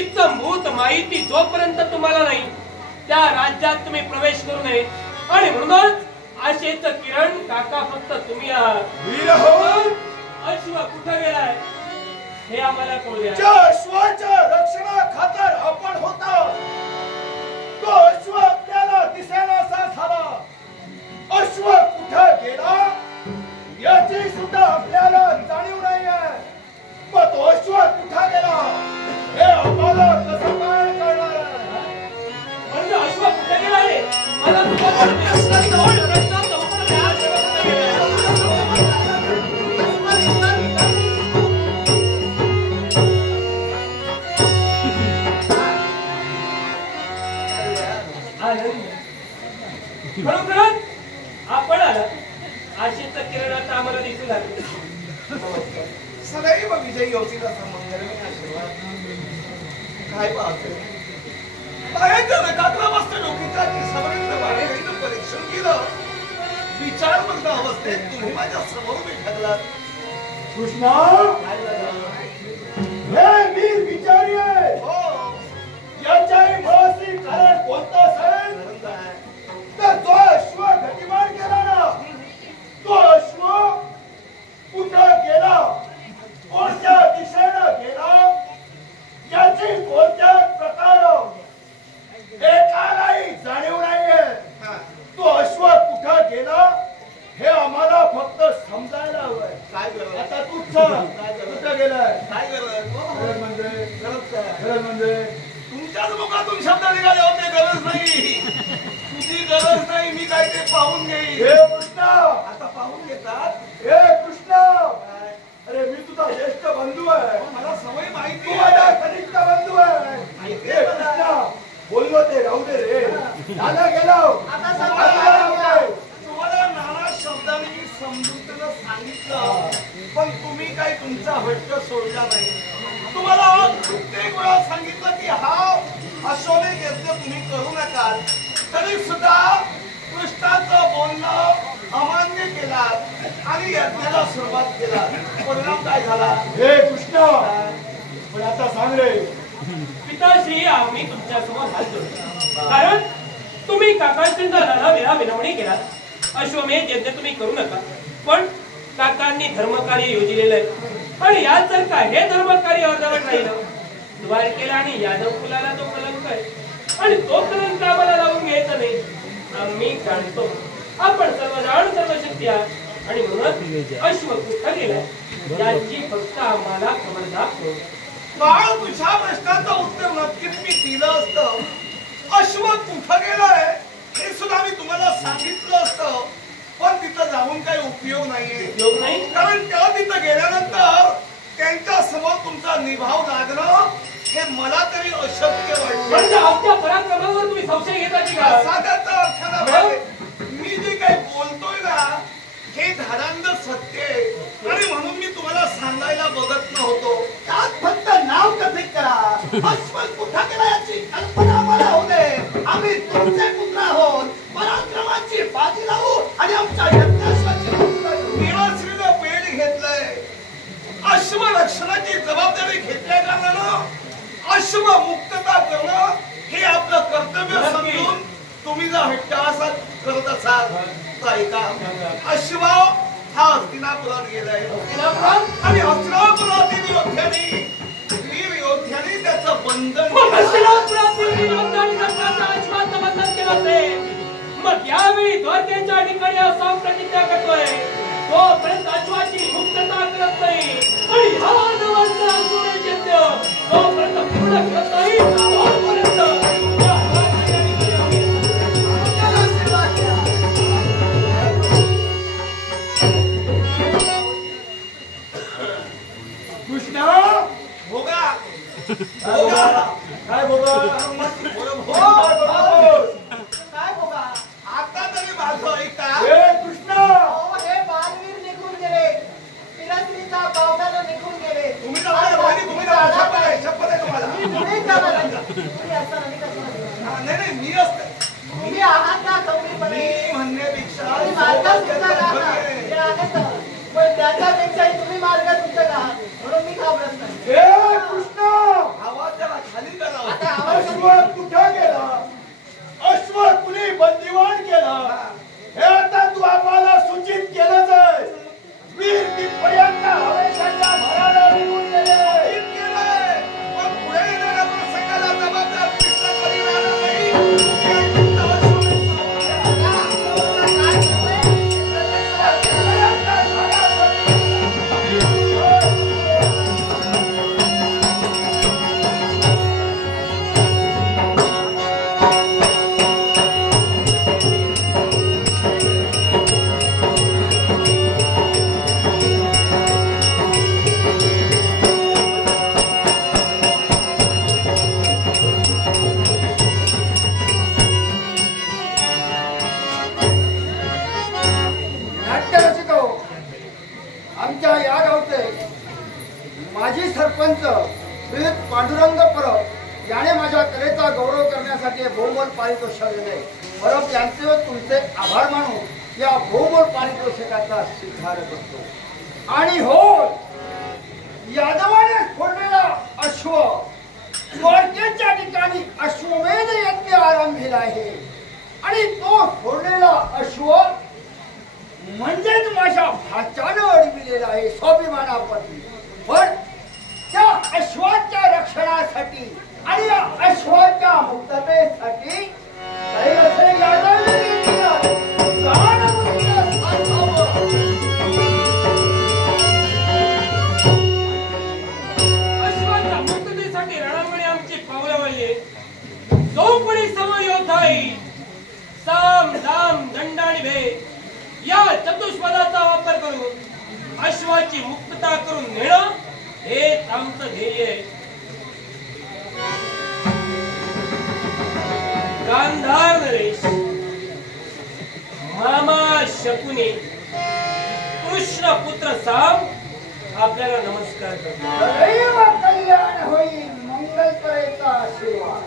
इत्तमभूत माहिती जोपर्यंत तुम्हाला नाही त्या राज्यात तुम्ही प्रवेश करू नये. आणि म्हणूनच आशेच किरण काका फक्त तुम्ही आहात. अश्व कुठे गेलाय हे आम्हाला कळू द्या. ज्या अश्वाच्या रक्षणाखातर आपण होता तो अश्व आपल्याला दिसेनासा झाला. अश्व कुठे गेला याची सुद्धा आपल्याला जाणीव नाही आहे. मग तो अश्व कुठे गेला हे आम्हाला कसं काय कळणार आहे? म्हणजे अश्व कुठे गेला रे? मला प्रश्नाचं उत्तर द्या. अश्व कुठे गेला? खरोखरच आपण आला. आशेचा किरण आता आम्हाला दिसू लागले. सदैव विजयी होतील असा मंगलमय आशीर्वाद. काय पाहतोय? बाहेरच्या नकातला मस्त डोकीच्या केसापर्यंत बाहेरचं परीक्षण केलं. विचारबद्ध अवस्थेत तुम्ही माझ्या समोर उभे ठाकलात. कृष्णा हे वीर विचारी आहे याच्याही महसी कारण कोणतं असेल तर जो अश्व गतिमान केला ना तो अश्व कुठं गेला कोणत्या दिशेनं गेला याची कोणत्या प्रकार एकालाही जाणीव नाहीये तो अश्व कुठं गेला हे आम्हाला फक्त समजायला हवंय काय गरज आता तूच सांग कुठं गेलाय काय गरज गरज म्हणजे तुमच्याच मुखातून शब्द निघाले होते गरज नाही तुझी गरज नाही मी काय ते पाहून घेईन हे कृष्णा आता पाहून घेतात हे कृष्णा अरे मी तुझा ज्येष्ठ बंधू आहे मला सवय माहिती तू माझा आहे कनिष्ठ बंधू आहे माहिती हे आहे मला. कृष्णा बोललो ते राहू दे रे झालं गेलो आता समजा तुम्हाला नाना शब्दांनी मी समजून सांगितलं पण तुम्ही काही तुमचा हट्ट सोडला नाही तुम्हाला कित्येक वेळा सांगितलं की हा अश्वमेध यज्ञ तुम्ही करू नका तरी सुद्धा कृष्णाचं बोलणं अमान्य केला आणि यज्ञाला सुरुवात केला परिणाम काय झाला हे कृष्णा पण आता सांग रे पिताश्री आम्ही तुमच्या समोर हात जोडतो कारण तुम्ही काकांच्या दादाला वेळा विनवणी केला अश्वमेध यज्ञ तुम्ही करू नका पण काकांनी धर्मकार्य योजलेलं आहे आणि यात जर का हे धर्मकार्य अर्धवट राहिलं द्वारकेला आणि यादव कुलाला तो कलंक आहे आणि तो कलंक आम्हाला लावून घ्यायचा नाही आम्ही जाणतो आपण सर्व जाण सर्व शक्ती आहात आणि म्हणून अश्व कुठं गेलाय याची फक्त आम्हाला खबर दाखव बाळ तुझ्या प्रश्नाचं उत्तर नक्कीच मी दिलं असतं अश्व कुठं गेलाय हे सुद्धा मी तुम्हाला सांगितलं असतं पण तिथं जाऊन काही उपयोग नाहीये उपयोग नाही कारण तेव्हा तिथं गेल्यानंतर त्यांच्या समोर तुमचा निभाव लागणं हे मला तरी अशक्य म्हणजे वाटतं आमच्या पराक्रमावर तुम्ही संशय घेता की का असा त्याचा अर्थ नाही. मी जे काही बोलतोय ना हे धारांद सत्य आहे आणि म्हणून मी तुम्हाला सांगायला बघत नव्हतो त्यात फक्त नाव कथित करा अश्व कुठं गेला याची कल्पना आम्हाला होऊ दे आम्ही तुमचे पुत्र आहोत पराक्रमाची बाजी लावू आणि आमच्या यज्ञाश्वाची पूजा करू. देवाश्रीनं पेड घेतलंय अश्व रक्षणाची जबाबदारी घेतल्या कारणानं अश्व मुक्तता करणं हे आपलं कर्तव्य समजून तुम्ही जर हट्टहासा करत असाल तर ऐका अश्व हा हस्तिनापुरात गेलाय आणि हस्तिनापुरातील योद्ध्याने वीर योद्ध्याने त्याचं बंधन मग केलं. हस्तिनापुरातील योद्ध्याने जर का अश्वाचं बंधन केलं असेल मग यावेळी द्वारकेच्या ठिकाणी असा प्रतिज्ञा करतोय तोपर्यंत अश्वाची मुक्तता करत नाही आणि हा नवाचा अश्वमेध यज्ञ तोपर्यंत पूर्ण करत नाही तोपर्यंत या राजाच्या ठिकाणी त्याला आशीर्वाद द्या. कृष्णा भोगा भोगा काय बोला काय बोगा आता तरी माझं ऐका हे कृष्णा अहो, हे बालवीर निघून गेले पिरात्रीचा पावसाला निघून गेले तुम्ही जाऊ नका, तुम्ही जाऊ नका. शपथ आहे तुम्हाला मी पुढे जाणार आहे. तुम्ही असताना मी कसं म्हणते? हा, नाही मी असते तुम्ही आहात ना खंबीरपणे मी म्हणण्यापेक्षा तुम्ही मार्गात सुद्धा राहता हे आहेत पण त्याच्यापेक्षाही तुम्ही मार्गात सुद्धा राहा म्हणून मी घाबरत नाही हे कृष्णा आवाज जरा खाली करा आता आवाज अश्व कुठं गेला अश्व कुणी बंदिवान केला हे आता तू आम्हाला सूचित केलंच आहे वीर तिथपर्यंत हवेशाच्या भराला निघून गेले ठीक केलंय. पण पुढे येणाऱ्या प्रसंगाला जबाबदार कृष्ण कधी राहणार नाही. हे तुमचं अश्वमेध पाहून घ्या. नाट्यरसिको आमच्या या गावचे माजी सरपंच श्रीयुत पांडुरंग परब याने माझ्या कलेचा गौरव करण्यासाठी बहुमोल पारितोषिक दिले परब यांचे व तुमचे आभार मानून या बहुमोल पारितोषिकाचा स्वीकार करतो आणि हो यादवाने फोडलेला अश्व द्वारकेच्या ठिकाणी अश्वमेध यज्ञ आरंभिला आहे आणि तो फोडलेला अश्व म्हणजेच माझ्या भाच्यानं अडविलेला आहे स्वाभिमानापती. पण त्या अश्वाच्या रक्षणासाठी आणि या अश्वाच्या मुक्ततेसाठी काही असे यादवने अश्वाच्या मुक्ततेसाठी रणांगणी आमची पावलं वळली. जो कोणी समयोद्धा येईल साम दाम दंड आणि भेद या चतुष्पदाचा वापर करून अश्वाची मुक्तता करून नेणं हेच आमचं ध्येय आहे. गांधार नरेश मामा शकुनी कृष्ण पुत्र साम आपल्याला नमस्कार करतो. सदैव कल्याण होईल मंगलकरेचा आशीर्वाद.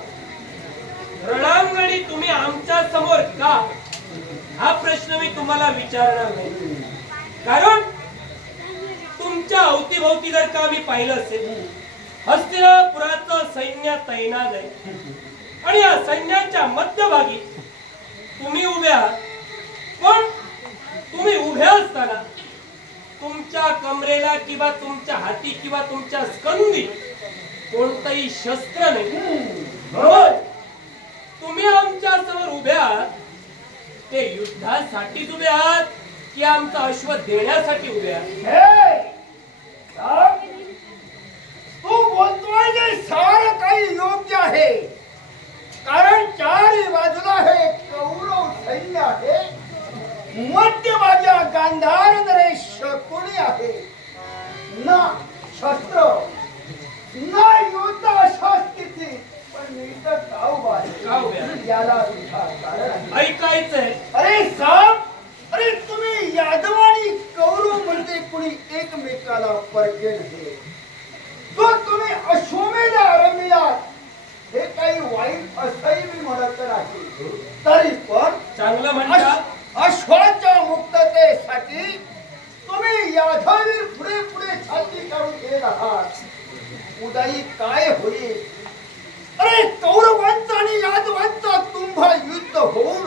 रणांगणी तुम्ही आमच्या समोर का हा प्रश्न मी तुम्हाला विचारणार नाही. कारण तुमच्या अवतीभोवती जर का मी पाहिलं असेल हस्तिनापुराचं सैन्य तैनात आहे आणि या सैन्याच्या मध्यभागी तुम्ही उभे आहात. पण तुम्ही उभे असताना तुमच्या कमरेला किंवा तुमच्या हाती किंवा तुमच्या स्कंदी कोणतंही शस्त्र नाही. बरोबर तुम्ही आमच्या समोर उभे आहात ते युद्धासाठीच उभे आहात की आमचा अश्व देण्यासाठी उभे आहात. तू बोलतोय जे सारं काही योग्य आहे. कारण चारही बाजूला हे कौरव सैन्य आहे. मध्यभागी गांधार नरेश शकुनी आहे. ना शस्त्र ना युद्ध अशा स्थितीत पण नीट का उभा आहे याला सुद्धा कारण आहे. ऐकायचंय. अरे साम अरे तुम्ही यादव आणि कौरव म्हणजे कुणी एकमेकाला परके नाही. तो तुम्ही अश्वमेध आरंभिलात हे काही वाईट असंही मी म्हणत नाही. तरी पण चांगलं म्हणता. अश्वाच्या मुक्ततेसाठी तुम्ही यादवीर पुढे पुढे छाती काढून येत आहात. उद्याही काय होईल. अरे कौरवांचा आणि यादवांचा तुम्हा युद्ध होऊन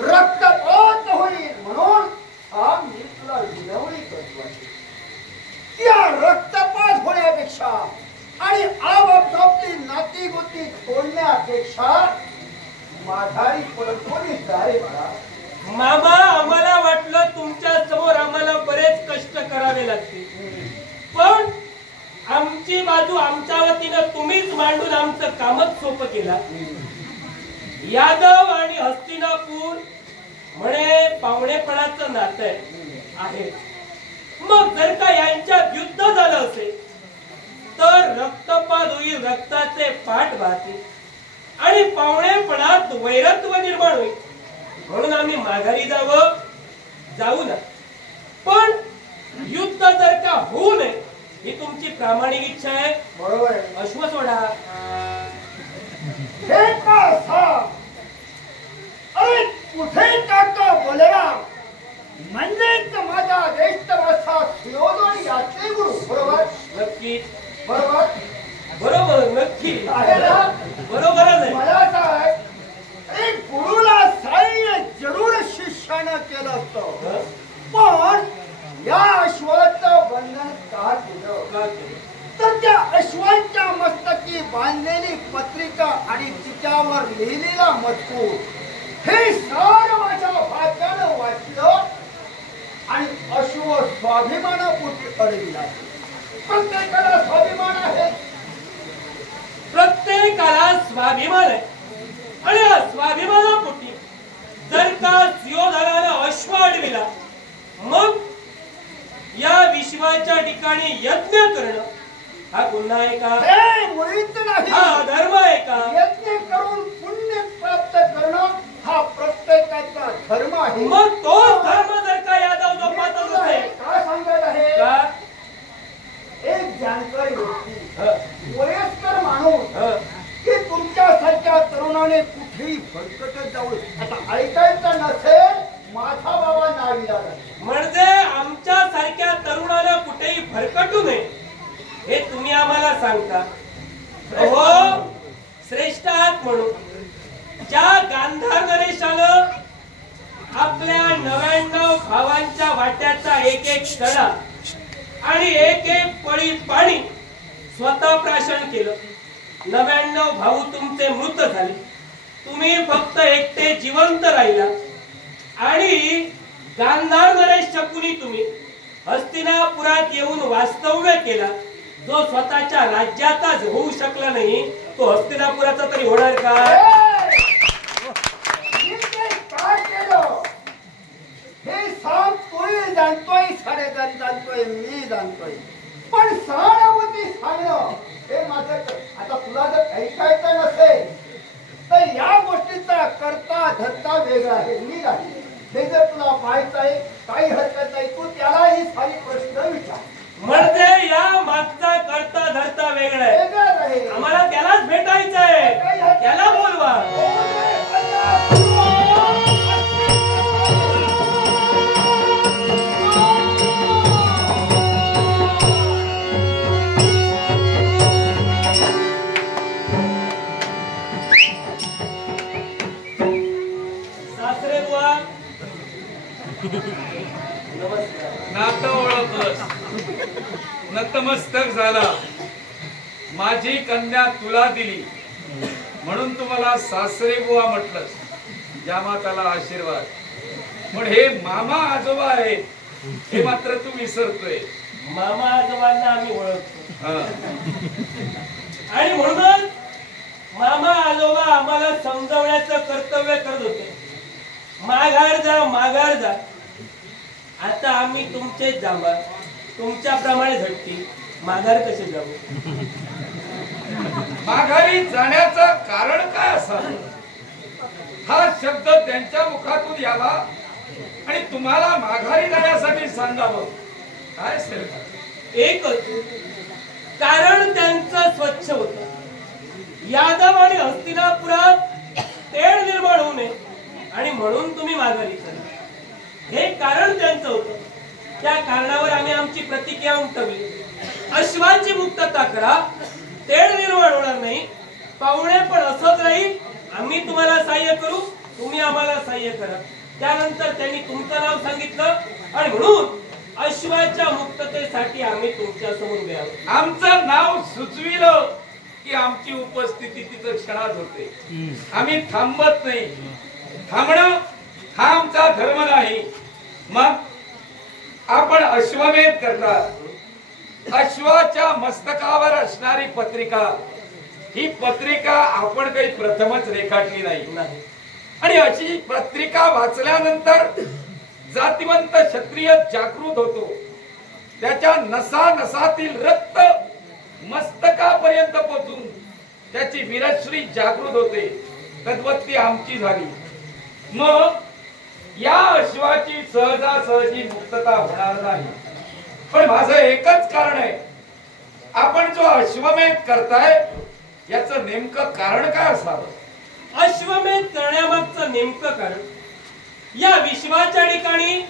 रक्तपात होईल. म्हणून हा मी तुला विनवणी करतो. या रक्तपात होण्यापेक्षा आणि आपापली नाती गोती तोडण्यापेक्षा माघारी पडतोनी जारे बघा. मामा आम्हाला वाटलं तुमच्या समोर आम्हाला बरेच कष्ट करावे लागतील. पण आमची बाजू आमच्या वतीनं तुम्हीच मांडून आमचं कामच सोपं केलं. यादव आणि हस्तिनापूर म्हणे पावणेपणाचं नातं आहे. मग जर का यांच्यात युद्ध झालं असेल तर रक्तपात होईल. रक्ताचे पाठ वाहतील आणि पावणेपणात वैरत्व निर्माण होईल. म्हणून आम्ही माघारी जाऊ ना. पण युद्ध जर का होऊ नये ही तुमची प्रामाणिक इच्छा आहे. बरोबर आहे. अश्व सोडा. हे का साप अरे कुठे टाका बलराम म्हणजेच माझा ज्येष्ठ भाषा सुयोधन याचे गुरु. बरोबर नक्की बरोबर बरोबर नक्की आहे ना. बरोबरच आहे. मला काय अरे गुरुला सहाय्य जरूर शिष्यानं केलं असतं. पण या अश्वाचं बंधन का केलं तर त्या अश्वाच्या मस्तकी बांधलेली पत्रिका आणि तिच्यावर लिहिलेला मजकूर हे सारं माझ्या भाच्यानं वाचलं आणि अश्व स्वाभिमानापोटी अडविला. प्रत्येकाला स्वाभिमान आहे. प्रत्येकाला स्वाभिमान आहे आणि या स्वाभिमानापोटी जर का सुयोधनानं अश्व अडविला मग या विश्वाच्या ठिकाणी यज्ञ करणं हा गुन्हा आहे का? हे मुळीच नाही. हा धर्म आहे का? यज्ञ करून पुण्य प्राप्त करणं हा प्रत्येकाचा धर्म आहे. मग तो धर्म जर का यादव जोपासत असेल काय सांगत आहे का एक जानकारी व्यक्ती वयस्कर माणूस की तुमच्यासारख्या तरुणाने कुठेही भरकटत जाऊ आता ऐकायचं नसेल माझा बाबा नावीला म्हणजे आमच्या सारख्या तरुणाला कुठेही भरकटू नये हे तुम्ही आम्हाला सांगता. हो, श्रेष्ठ आहात म्हणून ज्या गांधार नरेशानं आपल्या 99 भावांच्या वाट्याचा एक एक सडा आणि एक एक पळी पाणी स्वतः प्राशन केलं. 99 भाऊ तुमचे मृत झाले, तुम्ही फक्त एकटे जिवंत राहिला. आणि गांधार नरेश शकुनी तुम्ही हस्तिनापुरात येऊन वास्तव्य केला. जो स्वतःच्या राज्यातच होऊ शकला नाही तो हस्तिनापुराचा तरी होणार का? काय केलं हे सांग. तोही जाणतोय, सारेजण जाणतोय, मी जाणतोय, पण सहानुभूती सांगणं हे माझं. आता तुला जर ऐकायचं नसेल तर या गोष्टीचा करता धरता वेगळा आहे, मी नाही. हे जर तुला माहित आहे काही हरकत नाही, तू त्याला ही सारी प्रश्न विचार. म्हणजे या मागचा करता धरता वेगळा आहे, वेगळाच आहे. आम्हाला त्यालाच भेटायचं आहे, त्याला बोलवा. सासरे बुवा, नातं ओळखलंस, नतमस्तक झाला. माझी कन्या तुला दिली म्हणून तुम्हाला सासरे बुवा म्हटलंस, ज्या माताला आशीर्वाद. पण हे मामा आजोबा आहेत हे मात्र तू विसरतोय. मामा आजोबांना आम्ही ओळखतो हा. आणि म्हणूनच मामा आजोबा आम्हाला समजवण्याचं कर्तव्य करत होते. माघार जा, माघार जा. आता आम्ही तुमचेच जांभा, तुमच्याप्रमाणे झटती माघार कसे जाऊ? माघारी जाण्याचं कारण काय असावं? हा शब्द त्यांच्या मुखातून यावा आणि तुम्हाला माघारी जाण्यासाठी सांगावं, काय असेल? एकच कारण त्यांचं स्वच्छ होतं. यादव आणि हस्तिनापुरात तेढ निर्माण होऊ नये आणि म्हणून तुम्ही माघारी करा, हे कारण त्यांचं होतं. त्या कारणावर आम्ही आमची प्रतिक्रिया उमटवली. अश्वांची मुक्तता करा, तेढ निर्माण होणार नाही. पाहुणे पण असंच राहील, आम्ही तुम्हाला सहाय्य करू, तुम्ही आम्हाला सहाय्य करा. त्यानंतर त्यांनी तुमचं नाव सांगितलं आणि म्हणून अश्वाच्या मुक्ततेसाठी आम्ही तुमच्या समोर उभे आहोत. आमचं नाव सुचविलं की आमची उपस्थिती तिथं क्षणात होते. आम्ही थांबत नाही. थांबणं हा आमचा धर्म नाही. मग आपण अश्वमेध करतात. अश्वाच्या मस्तकावर असणारी पत्रिका, ही पत्रिका आपण काही प्रथमच रेखाटली नाही. आणि अशी पत्रिका वाचल्यानंतर जातिवंत क्षत्रिय जागृत होतो. त्याच्या नसा नसातील रक्त मस्तकापर्यंत पोहोचून त्याची वीरश्री जागृत होते. तद्वत्ती आमची झाली. मग या अश्वाची सहजासहजी मुक्तता होणार नाही. पण माझं एकच कारण आहे, आपण जो अश्वमेध करताय याचं नेमकं कारण काय असावं? अश्वमेध करण्यामागचं नेमकं कारण या विश्वाच्या ठिकाणी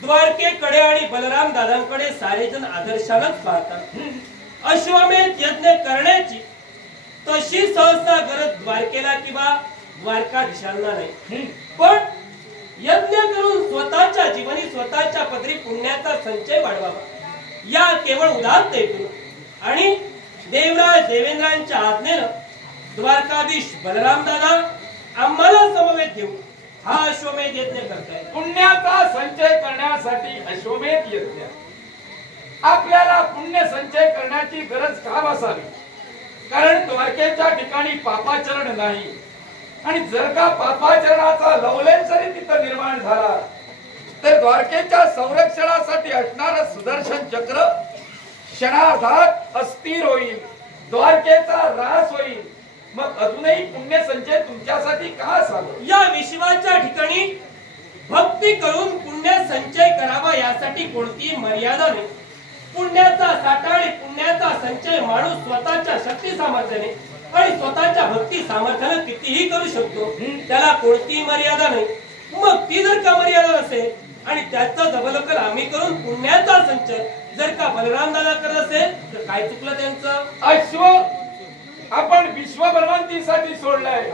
द्वारकेकडे आणि बलराम दादांकडे सारेजण आदर्शानच पाहतात. अश्वमेध यज्ञ करण्याची तशी सहसा गरज द्वारकेला किंवा द्वारकाधीशांना नाही. पण यज्ञ करून स्वतःच्या जीवनी स्वतःच्या पदरी पुण्याचा संचय वाढवावा या केवळ उदात्तेतून आणि देवराज देवेंद्रांच्या आज्ञेनं द्वारकाधीश बलराम दादा आम्हाला समवेत घेऊन हा अश्वमेध यज्ञ करताय. पुण्याचा संचय करण्यासाठी अश्वमेध यज्ञ. आपल्याला पुण्य संचय करण्याची गरज का असावी? कारण द्वारकेच्या ठिकाणी पापाचरण नाही. आणि जर का पापाचरणाचा लवलेश जरी तिथं निर्माण झाला तर द्वारकेच्या संरक्षणासाठी असणारं सुदर्शन चक्र क्षणार्धात अस्थिर होईल, द्वारकेचा ऱ्हास होईल. मग अजूनही पुण्य संचय तुमच्यासाठी का असावं? या विश्वाच्या ठिकाणी भक्ती करून पुण्य संचय करावा यासाठी कोणतीही मर्यादा नाही. पुण्याचा साठा आणि पुण्याचा संचय माणूस स्वतःच्या शक्ती सामर्थ्याने आणि स्वतःच्या भक्ती सामर्थ्याने कितीही करू शकतो. त्याला कोणतीही मर्यादा नाही. मग ती जर का मर्यादा असेल आणि त्याचं दबलकल आम्ही करून पुण्याचा संचय जर का बलराम दादा करत असेल तर काय चुकलं त्यांचं? अश्व आपण विश्वभ्रमंतीसाठी सोडलाय,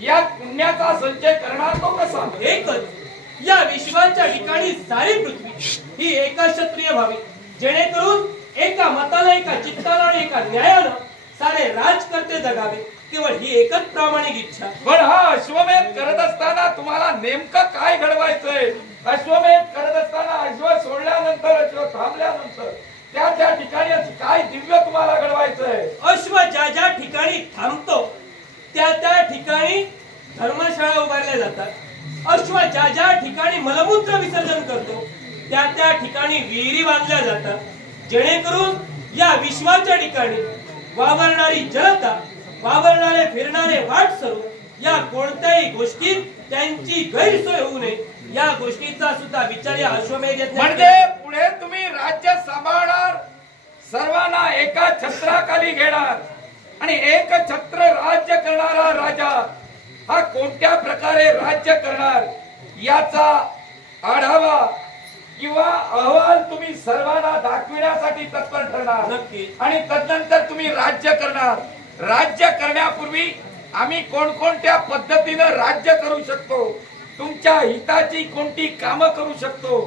यात पुण्याचा संचय करणार तो कसा? एकच या विश्वाच्या ठिकाणी सारी पृथ्वी ही एका क्षत्रिय व्हावी, जेणेकरून एका मताला, एका चित्ताला आणि एका न्यायानं सारे राजकर्ते जगावे. केवळ ही एकच प्रामाणिक इच्छा. पण हा अश्वमेध करत असताना तुम्हाला नेमकं काय घडवायचंय? अश्वमेध करत असताना अश्व सोडल्यानंतर, अश्व थांबल्यानंतर त्या ठिकाणी काय दिव्य तुम्हाला घडवायचंय? अश्व ज्या ठिकाणी थांबतो त्या ठिकाणी धर्मशाळा उभारल्या जातात. अश्व ज्या ठिकाणी मलमूत्र विसर्जन करतो त्या ठिकाणी विहिरी बांधल्या जातात, जेणेकरून या विश्वाच्या ठिकाणी वावरणारी जनता, वावरणारे फिरणारे वाटसरू या कोणत्याही गोष्टीत त्यांची गैरसोय होऊ नये या गोष्टीचा सुद्धा विचार या अश्वमेध म्हणजे पुढे तुम्ही राज्य सांभाळणार, सर्वांना एका छत्राखाली घेणार आणि एक छत्र राज्य करणारा राजा हा कोणत्या प्रकारे राज्य करणार याचा आढावा किंवा अहवाल तुम्ही सर्वांना दाखविण्यासाठी तत्पर ठरणार. नक्की. आणि तदनंतर तुम्ही राज्य करणार. राज्य करण्यापूर्वी आम्ही कोणकोणत्या पद्धतीनं राज्य करू शकतो, तुमच्या हिताची कोणती कामं करू शकतो,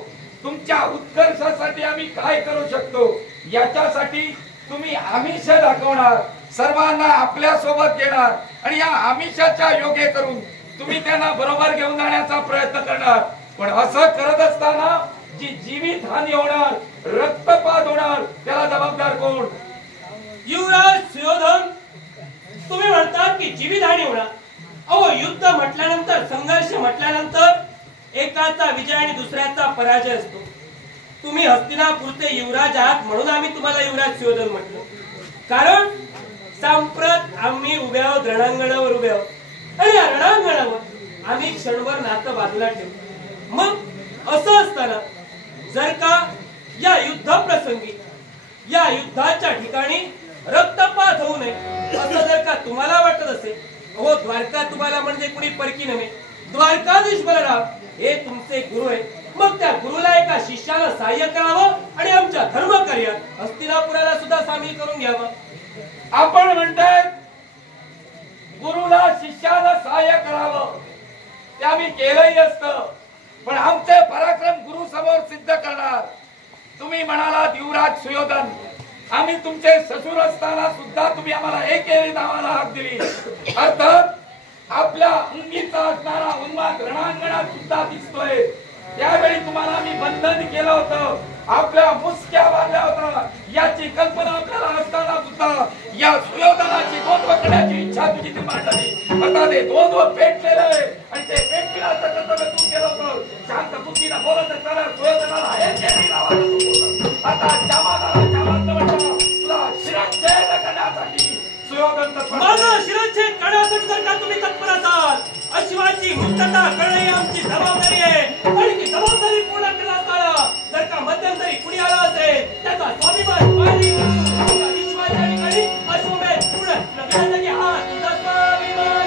तुमच्या उत्कर्षासाठी आम्ही काय करू शकतो याच्यासाठी तुम्ही आमिष दाखवणार, सर्वांना आपल्या सोबत घेणार आणि या आमिषाच्या योगे करून तुम्ही त्यांना बरोबर घेऊन जाण्याचा प्रयत्न करणार. पण असं करत असताना जी जीवित हानी होणार, रक्तपात होणार, त्याला जबाबदार कोण? युवराज सुयोधन, तुम्ही म्हणतात की जीवितहानी होणार. अहो, युद्ध म्हटल्यानंतर, संघर्ष म्हटल्यानंतर एकाचा विजय आणि दुसऱ्याचा पराजय असतो. तुम्ही हस्तिनापूरचे युवराज आहात म्हणून आम्ही तुम्हाला युवराज सुयोधन म्हटलं, कारण सांप्रत आम्ही उभे आहोत, रणांगणावर उभे आहोत आणि या रणांगणावर आम्ही क्षणभर नातं बाजूला ठेवू. मग असं असताना जर का या युद्ध प्रसंगी, या युद्धाच्या ठिकाणी रक्तपात होऊ नये असं जर का तुम्हाला वाटत असेल, हो द्वारका तुम्हाला म्हणजे कुणी परकी नव्हे, द्वारकाधीश बलराम हे तुमचे गुरु आहे, मग त्या गुरुला एका शिष्याला सहाय्य करावं आणि आमच्या धर्मकार्यात हस्तिनापुराला सुद्धा सामील करून घ्यावं. आपण म्हणताय गुरुला शिष्याला सहाय्य करावं, ते आम्ही केलंही असतं, पण आमचे पराक्रम गुरु समोर सिद्ध करणार. तुम्ही म्हणाला युवराज सुयोधन, आम्ही तुमचे ससुर असताना सुद्धा तुम्ही आम्हाला एकेरी नावाला हाक दिली. अर्थात आपल्या अंगीचा असणारा उन्माद रणांगणात सुद्धा दिसतोय. त्यावेळी तुम्हाला मी बंधन केलं होतं, आपल्या मुसक्या बांधल्या होत्या, याची कल्पना आपल्याला असताना सुद्धा या सुयोधनाची द्वंद्व करण्याची इच्छा तुझी निर्माण झाली. आता ते द्वंद्व पेटलेलं आहे आणि ते पेटविण्याचं कर्तव्य तू केलं होतं. शांत बुद्धीनं बोलत असताना सुयोधनाला एकेरी नावाला बोलवलं. आता तुला शिरच्छेद करण्यासाठी सुयोधन माझा शिरच्छेद करण्यासाठी जर का तुम्ही तत्पर असाल, अश्वाची मुक्तता करणे ही आमची जबाबदारी आहे आणि ती जबाबदारी पूर्ण करण्यास जर का मध्यंतरी कुणी आला असेल त्याचा स्वाभिमान पाणी विश्वाच्या ठिकाणी अश्वमेध पूर्ण लग्नाचा की हा तुझा स्वाभिमान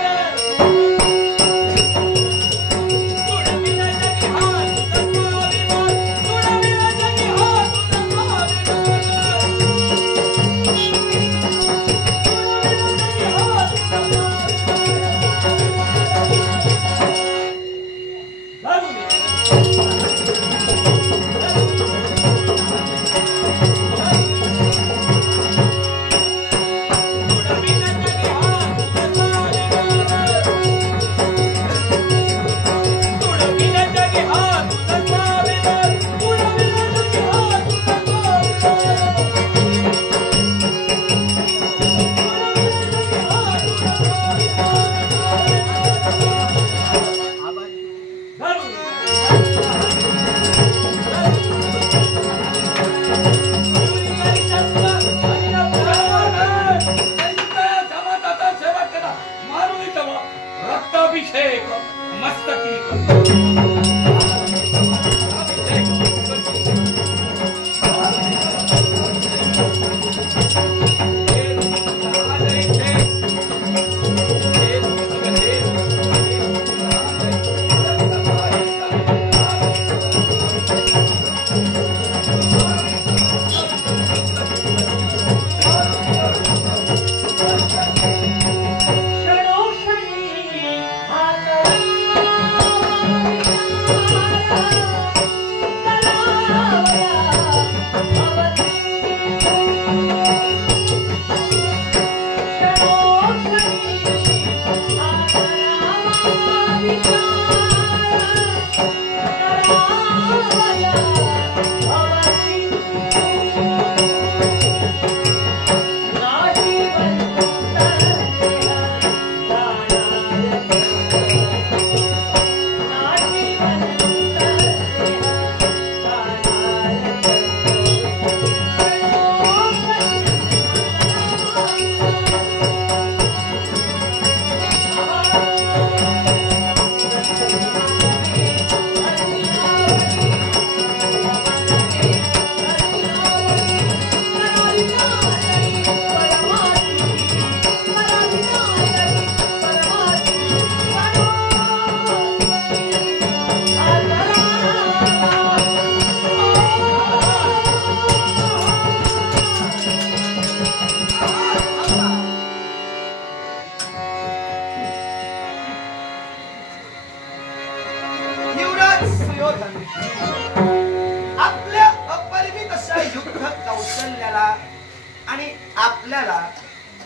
आणि आपल्याला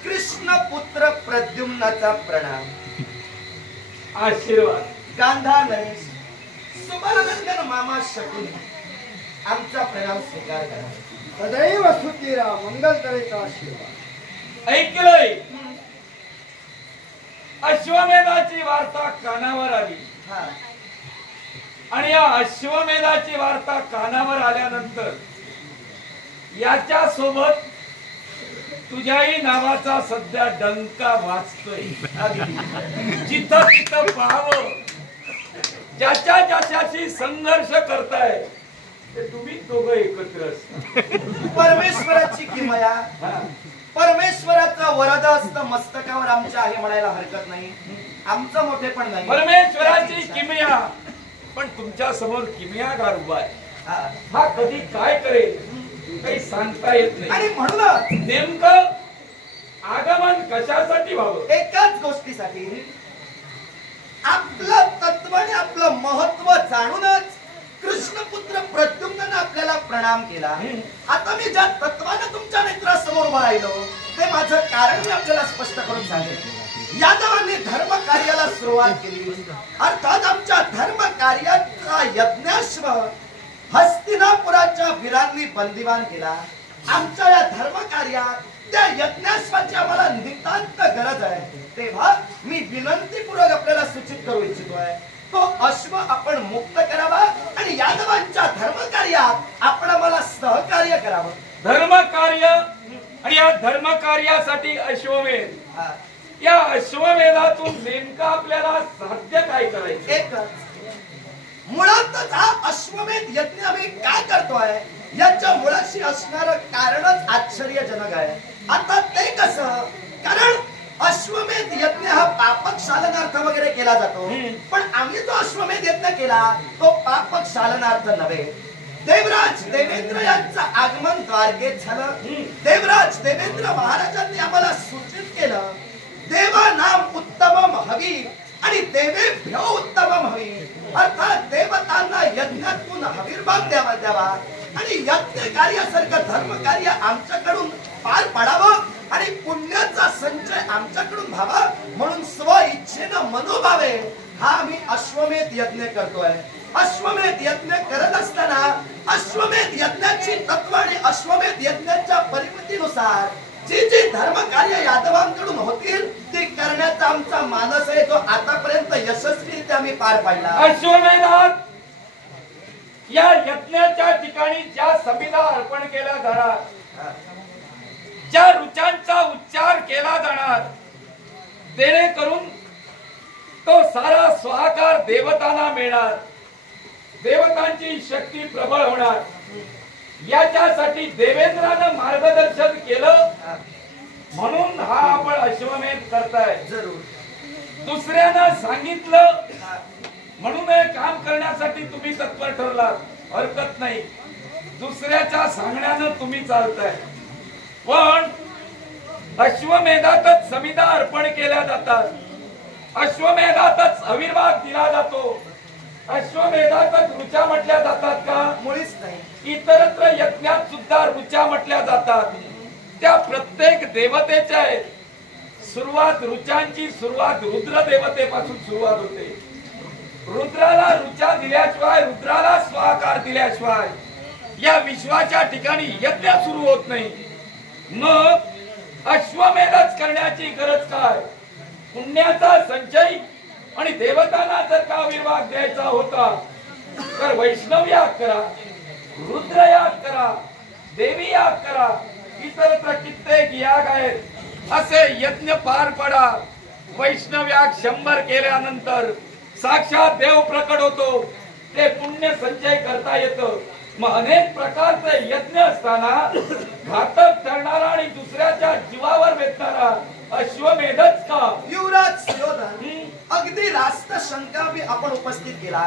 कृष्ण पुत्र प्रद्युम्नाचा प्रणाम. आशीर्वाद. गांधा नरेश, सुबलनंदन मामा शकुनी, आमचा प्रणाम स्वीकार करा. सदैव स्तुतीरा मंगल करेचा आशीर्वाद. ऐकलंय? अश्वमेधाची वार्ता कानावर आली हा आणि या अश्वमेधाची वार्ता कानावर आल्यानंतर याच्या सोबत तुझ्याही नावाचा सध्या डंका वाजतोय. जिथं तिथं पाहावं, ज्याच्या ज्याच्याशी संघर्ष करताय ते तुम्ही दोघं एकत्र असता. परमेश्वराची किमया, हा. परमेश्वराचं वरद असतं मस्तकावर आमच्या आहे म्हणायला हरकत नाही. आमचं मोठे पण नाही. परमेश्वराची किमया, पण तुमच्या समोर किमयागार उभा आहे. हा. हा कधी काय करेल काही सांगता येत नाही. आणि म्हणूनच नेमकं आगमन कशासाठी व्हावं? एकाच गोष्टीसाठी, आपलं तत्व आणि आपलं महत्व जाणूनच कृष्णपुत्र प्रद्युम्नाने आपल्याला प्रणाम केला. आता मी ज्या तत्वानं तुमच्या नेत्रासमोर उभा राहिलो ते माझं कारण मी आपल्याला स्पष्ट करून सांगेन. यादवांनी धर्म कार्याला सुरुवात केली. अर्थात आमच्या धर्म कार्याचा यज्ञाश्व हस्तिनापुराच्या वीरांनी बंदिवान केला. आमच्या या धर्म कार्यात त्या यज्ञाश्वाची आम्हाला नितांत गरज आहे. तेव्हा मी विनंतीपूर्वक आपल्याला सूचित करू इच्छितोय, तो अश्व आपण मुक्त करावा आणि यादवांच्या धर्म कार्यात आपण आम्हाला सहकार्य करावं. धर्म कार्य आणि या धर्म कार्यासाठी अश्वमेध. हा. या अश्वमेधातून नेमकं आपल्याला साध्य काय करायचं? एकच, मुळातच हा अश्वमेध यज्ञ आम्ही का करतोय याच्या मुळाशी असणारं कारणच आश्चर्यजनक आहे. आता ते कसं? कारण अश्वमेध यज्ञ हा पापक्षालनार्थ वगैरे केला जातो, पण आम्ही जो अश्वमेध यज्ञ केला तो पापक्षालनार्थ नव्हे. देवराज देवेंद्र यांचं आगमन द्वारकेत झालं. देवराज देवेंद्र महाराजांनी आम्हाला सूचित केलं, देवा नाम उत्तमम हवी आणि देवेभ्यो उत्तमम हवी. अर्थात देवतांना यज्ञातून हविर्भाग द्यावा आणि यज्ञ कार्यासारखं धर्म कार्य आमच्याकडून पार पाडावं आणि पुण्याचा संचय आमच्याकडून व्हावा म्हणून स्व इच्छेनं मनोभावे हा आम्ही अश्वमेध यज्ञ करतोय. अश्वमेध यज्ञ करत असताना अश्वमेध यज्ञाची तत्व आणि अश्वमेध यज्ञाच्या परिमितीनुसार जी जी धर्म कार्य यादवांकडून होतील ती करण्याचा आमचा मानस आहे, जो आतापर्यंत यशस्वीरित्या आम्ही पार पाडला. अश्वमेधात या यज्ञाच्या ठिकाणी ज्या समिधा अर्पण केल्या जाणार, ज्या ऋचांचा उच्चार केला जाणार, जेणेकरून तो सारा स्वाकार देवतांना मिळणार, देवतांची शक्ती प्रबळ होणार, याच्यासाठी देवेंद्रानं मार्गदर्शन केलं म्हणून हा आपण अश्वमेध करताय. जरूर दुसऱ्यानं सांगितलं म्हणून हे काम करण्यासाठी तुम्ही तत्पर ठरलात, हरकत नाही. दुसऱ्याच्या सांगण्यानं तुम्ही चालताय, पण अश्वमेधातच समिधा अर्पण केल्या जातात, अश्वमेधातच आविर्भाग दिला जातो, अश्वमेधातच ऋचा म्हटल्या जातात का? मुळीच नाही. इतरत्र यज्ञात सुद्धा ऋचा म्हटल्या जातात. त्या प्रत्येक देवतेच्या सुरुवात, ऋचांची सुरुवात रुद्र देवतेपासून सुरुवात होते. रुद्राला ऋचा दिल्याशिवाय, रुद्राला स्वाकार दिल्याशिवाय या विश्वाच्या ठिकाणी यज्ञ सुरू होत नाही. मग अश्वमेधच करण्याची गरज काय? पुण्याचा संचय आणि देवतांना जर का विभाग द्यायचा होता तर वैष्णव याग करा, रुद्र याग करा, देवी याग करा, इतरत्र कित्येक याग आहेत. असे यज्ञ पार पडा. वैष्णव याग 100 केल्यानंतर साक्षात देव प्रकट होतो, ते पुण्य संचय करता येतं. मग अनेक प्रकारचे यज्ञ असताना घातक ठरणारा आणि दुसऱ्याच्या जीवावर बेतणारा अश्वमेधच का? युवराज सुयोधन, अगदी रास्त शंका बी आपण उपस्थित केला.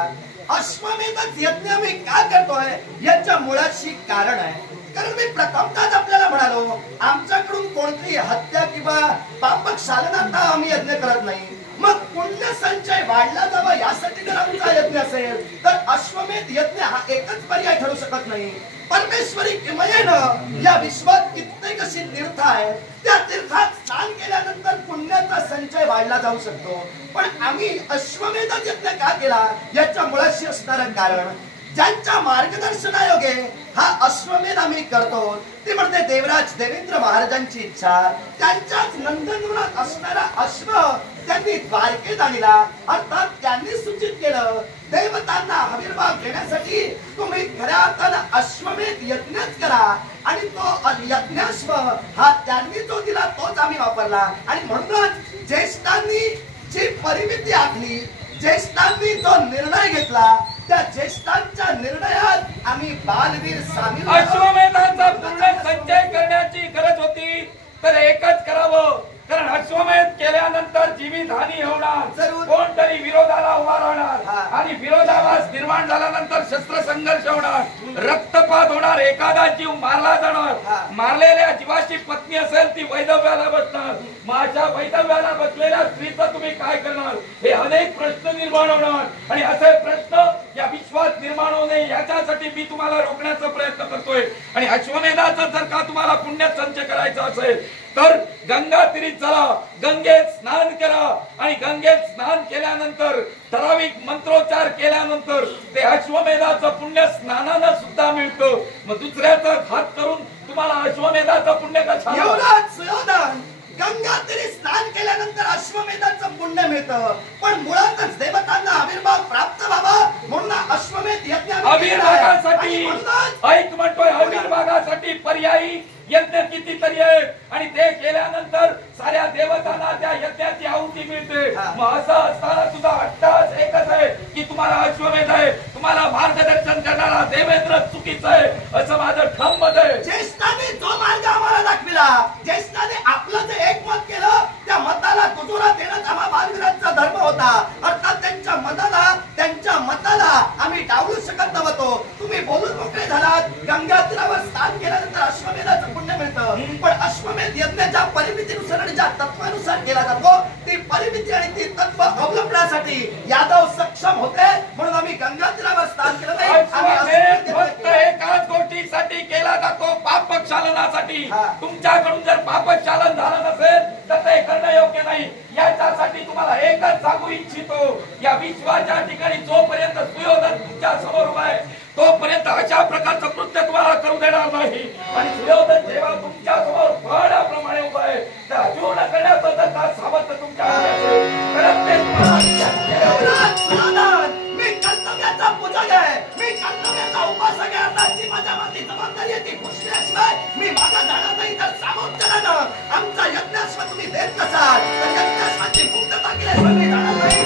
अश्वमेधच यज्ञ मी का करतोय याच्या मुळाशी कारण आहे. कारण मी प्रथमतःच आपल्याला म्हणालो, आमच्याकडून कोणतीही हत्या किंवा पापक शालनार्थ आम्ही यज्ञ करत नाही. मग पुण्य संचय वाढला जावा यासाठी जर आमचा यज्ञ असेल तर अश्वमेध यज्ञ हा एकच पर्याय ठरू शकत नाही. परमेश्वरी किमयेनं या विश्वात कित्येक अशी आहे त्या तीर्थात स्नान केल्यानंतर पुण्याचा संचय वाढला जाऊ शकतो. पण आम्ही अश्वमेध यज्ञ का केला याच्या मुळाशी असणारं कारण, ज्यांच्या मार्गदर्शनायोगे हा अश्वमेध आम्ही करतो ते म्हणजे देवराज देवेंद्र महाराजांची इच्छा. त्यांच्याच नंदनवनात असणारा अश्व त्यांनी द्वारकेत आणला. अर्थात त्यांनी सूचित केलं देवतांना आविर्भाव घेण्यासाठी तुम्ही खऱ्या अर्थानं अश्वमेध यज्ञच करा. आणि तो यज्ञाश्व हा त्यांनी जो दिला तोच आम्ही वापरला. आणि म्हणूनच ज्येष्ठांनी जी परिमिती आखली, ज्येष्ठांनी जो निर्णय घेतला, त्या ज्येष्ठांच्या निर्णयात आम्ही बालवीर सामील. अश्वमेधाचा पूर्ण संचय करण्याची गरज होती तर एकच करावं. कारण अश्वमेध केल्यानंतर जीवितहानी होणार, जरूर. कोणतरी विरोधाला उभा राहणार आणि विरोधाभास निर्माण झाल्यानंतर शस्त्रसंघर्ष होणार, रक्तपात होणार, एखादा जीव मारला जाणार. मारलेल्या जीवाची पत्नी असेल ती वैधव्याला बसणार. माझ्या वैधव्याला बसलेल्या स्त्रीचं तुम्ही काय करणार, हे अनेक प्रश्न निर्माण होणार. आणि असे प्रश्न या विश्वात निर्माण होऊ नये याच्यासाठी मी तुम्हाला रोखण्याचा प्रयत्न करतोय. आणि अश्वमेधाचं जर का तुम्हाला पुण्य संचय करायचा असेल तर गंगा तीरी चला, गंगेत स्नान करा. आणि गंगेत स्नान केल्यानंतर ठराविक मंत्रोच्चार केल्यानंतर ते अश्वमेधाचं पुण्य स्नानानं सुद्धा मिळतं. मग दुसऱ्याचा घात करून तुम्हाला अश्वमेधाचं पुण्य कसं? एवढंच सुयोधन, गंगा तीरी स्नान केल्यानंतर अश्वमेधाचं पुण्य मिळतं. पण मुळातच देवतांना आविर्भाव प्राप्त व्हावा म्हणून अश्वमेध यज्ञ आविर्भावासाठी ऐक म्हणतोय, आविर्भावासाठी पर्यायी यज्ञ कितीतरी आहेत आणि ते केल्यानंतर साऱ्या देवतांना त्या यज्ञाची आहुती मिळते. मग असं असताना तुझा अट्टास एकच आहे की तुम्हाला अश्वमेध आहे, तुम्हाला मार्गदर्शन करणारा देवेंद्र चुकीचा आहे असं माझं ठाम मत आहे. ज्येष्ठाने जो मार्ग आम्हाला दाखविला, ज्येष्ठाने आपलं जे एक मत केलं त्या मताला दुजोरा देणं आम्हा बालवीरांचा धर्म होता. अर्थात त्यांच्या मताला आम्ही डावलू शकत नव्हतो. तुम्ही बोलून मोकळे झालात. गंगा तीरावर स्नान केल्यानंतर अश्वमेधाचं पुण्य मिळतं. पण अश्वमेध यज्ञ ज्या परिमितीनुसार आणि ज्या तत्वानुसार केला जातो ती परिमिती आणि ती तत्व अवलंबण्यासाठी यादव सक्षम होते म्हणून आम्ही गंगा तीरावर स्नान केलं नाही. फक्त एकाच गोष्टीसाठी केला जातो, पापक्षालनासाठी. तुमच्याकडून जर पापक्षालन झालं नसेल तर ते करणं योग्य नाही. याच्यासाठी तुम्हाला एकच सांगू इच्छितो, या विश्वाच्या ठिकाणी जोपर्यंत सुयोधन तुमच्या समोर उभा आहे तोपर्यंत अशा प्रकारचं कृत्य तुम्हाला करू देणार नाही. आणि सुयोधन जेव्हा तुमच्या समोर फळाप्रमाणे उभा आहे तर अजून करण्याचं जर का सामर्थ्य तुमच्या मी कर्तव्याचा पूजक आहे, मी कर्तव्याचा उपासक आहे. आताची माझ्या माती जबाबदारी आहे ती पुसल्याशिवाय मी मागा जाणार नाही. तर सामोपचारानं आमचा यज्ञाश्व तुम्ही देत नसाल तर यज्ञाश्वाची मुक्तता केल्याशिवाय मी जाणार नाही.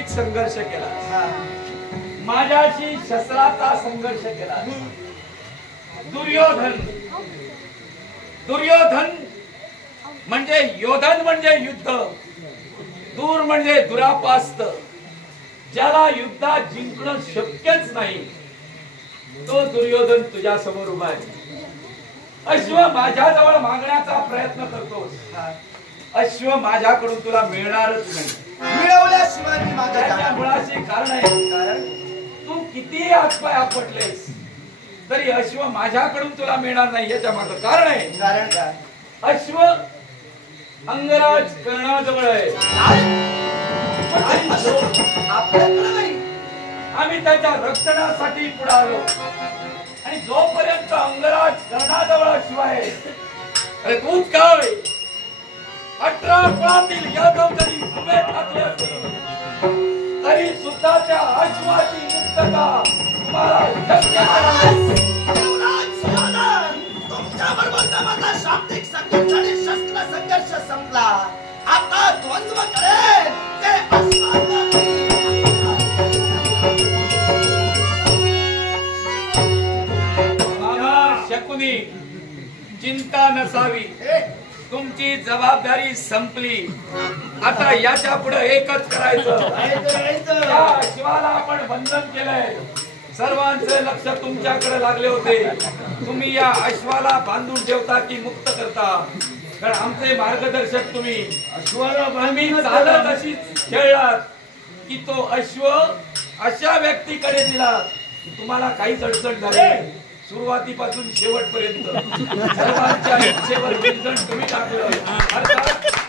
शारीरिक संघर्ष केला, माझ्याशी शस्त्राचा संघर्ष केला. दुर्योधन म्हणजे योधन म्हणजे युद्ध, दूर म्हणजे दुरापास्त. ज्याला युद्धात जिंकणं शक्यच नाही तो दुर्योधन तुझ्या समोर उभा आहे. अश्व माझ्याजवळ मागण्याचा प्रयत्न करतोस, अश्व माझ्याकडून तुला मिळणारच नाही. मिळवल्याशिवाय मी मागे त्याच्या जाणार. मुळाशी कारण आहे, कारण तू किती हातपाय आपटलेस तरी अश्व माझ्याकडून तुला मिळणार नाही. याच्या मागं कारण आहे. कारण काय? अश्व अंगराज कर्णाजवळ आहे आणि आपल्याकडे नाही. आम्ही त्याच्या रक्षणासाठी पुढे आलो. आणि जोपर्यंत अंगराज कर्णाजवळ अश्व आहे, अरे तूच काय 18 कुळातील यादव जरी उभे ठाकले असतील तरी सुद्धा त्या अश्वाची मुक्तता तुम्हाला शक्य नाही. तुमच्या बरोबरचा माझा शाब्दिक संघर्ष आणि शस्त्र संघर्ष संपला. आता द्वंद्व करेल ते अश्वाचा. शकुनी, चिंता नसावी, तुमची जबाबदारी संपली. आता याच्या पुढे एकच करायचं. त्या शिवाला आपण बंधन केलंय. सर्वांचे लक्ष तुमच्याकडे लागले होते. तुम्ही या अश्वाला बांधून ठेवता की मुक्त करता? कारण आमचे मार्गदर्शक तुम्ही. अश्वाला बांधून चालत अशीच खेळलात की तो अश्व अशा व्यक्तीकडे दिला तुम्हाला काहीच अडचण झाली. सुरुवातीपासून शेवटपर्यंत सर्वांच्या इच्छेवर बंधन तुम्ही टाकलं. अर्थात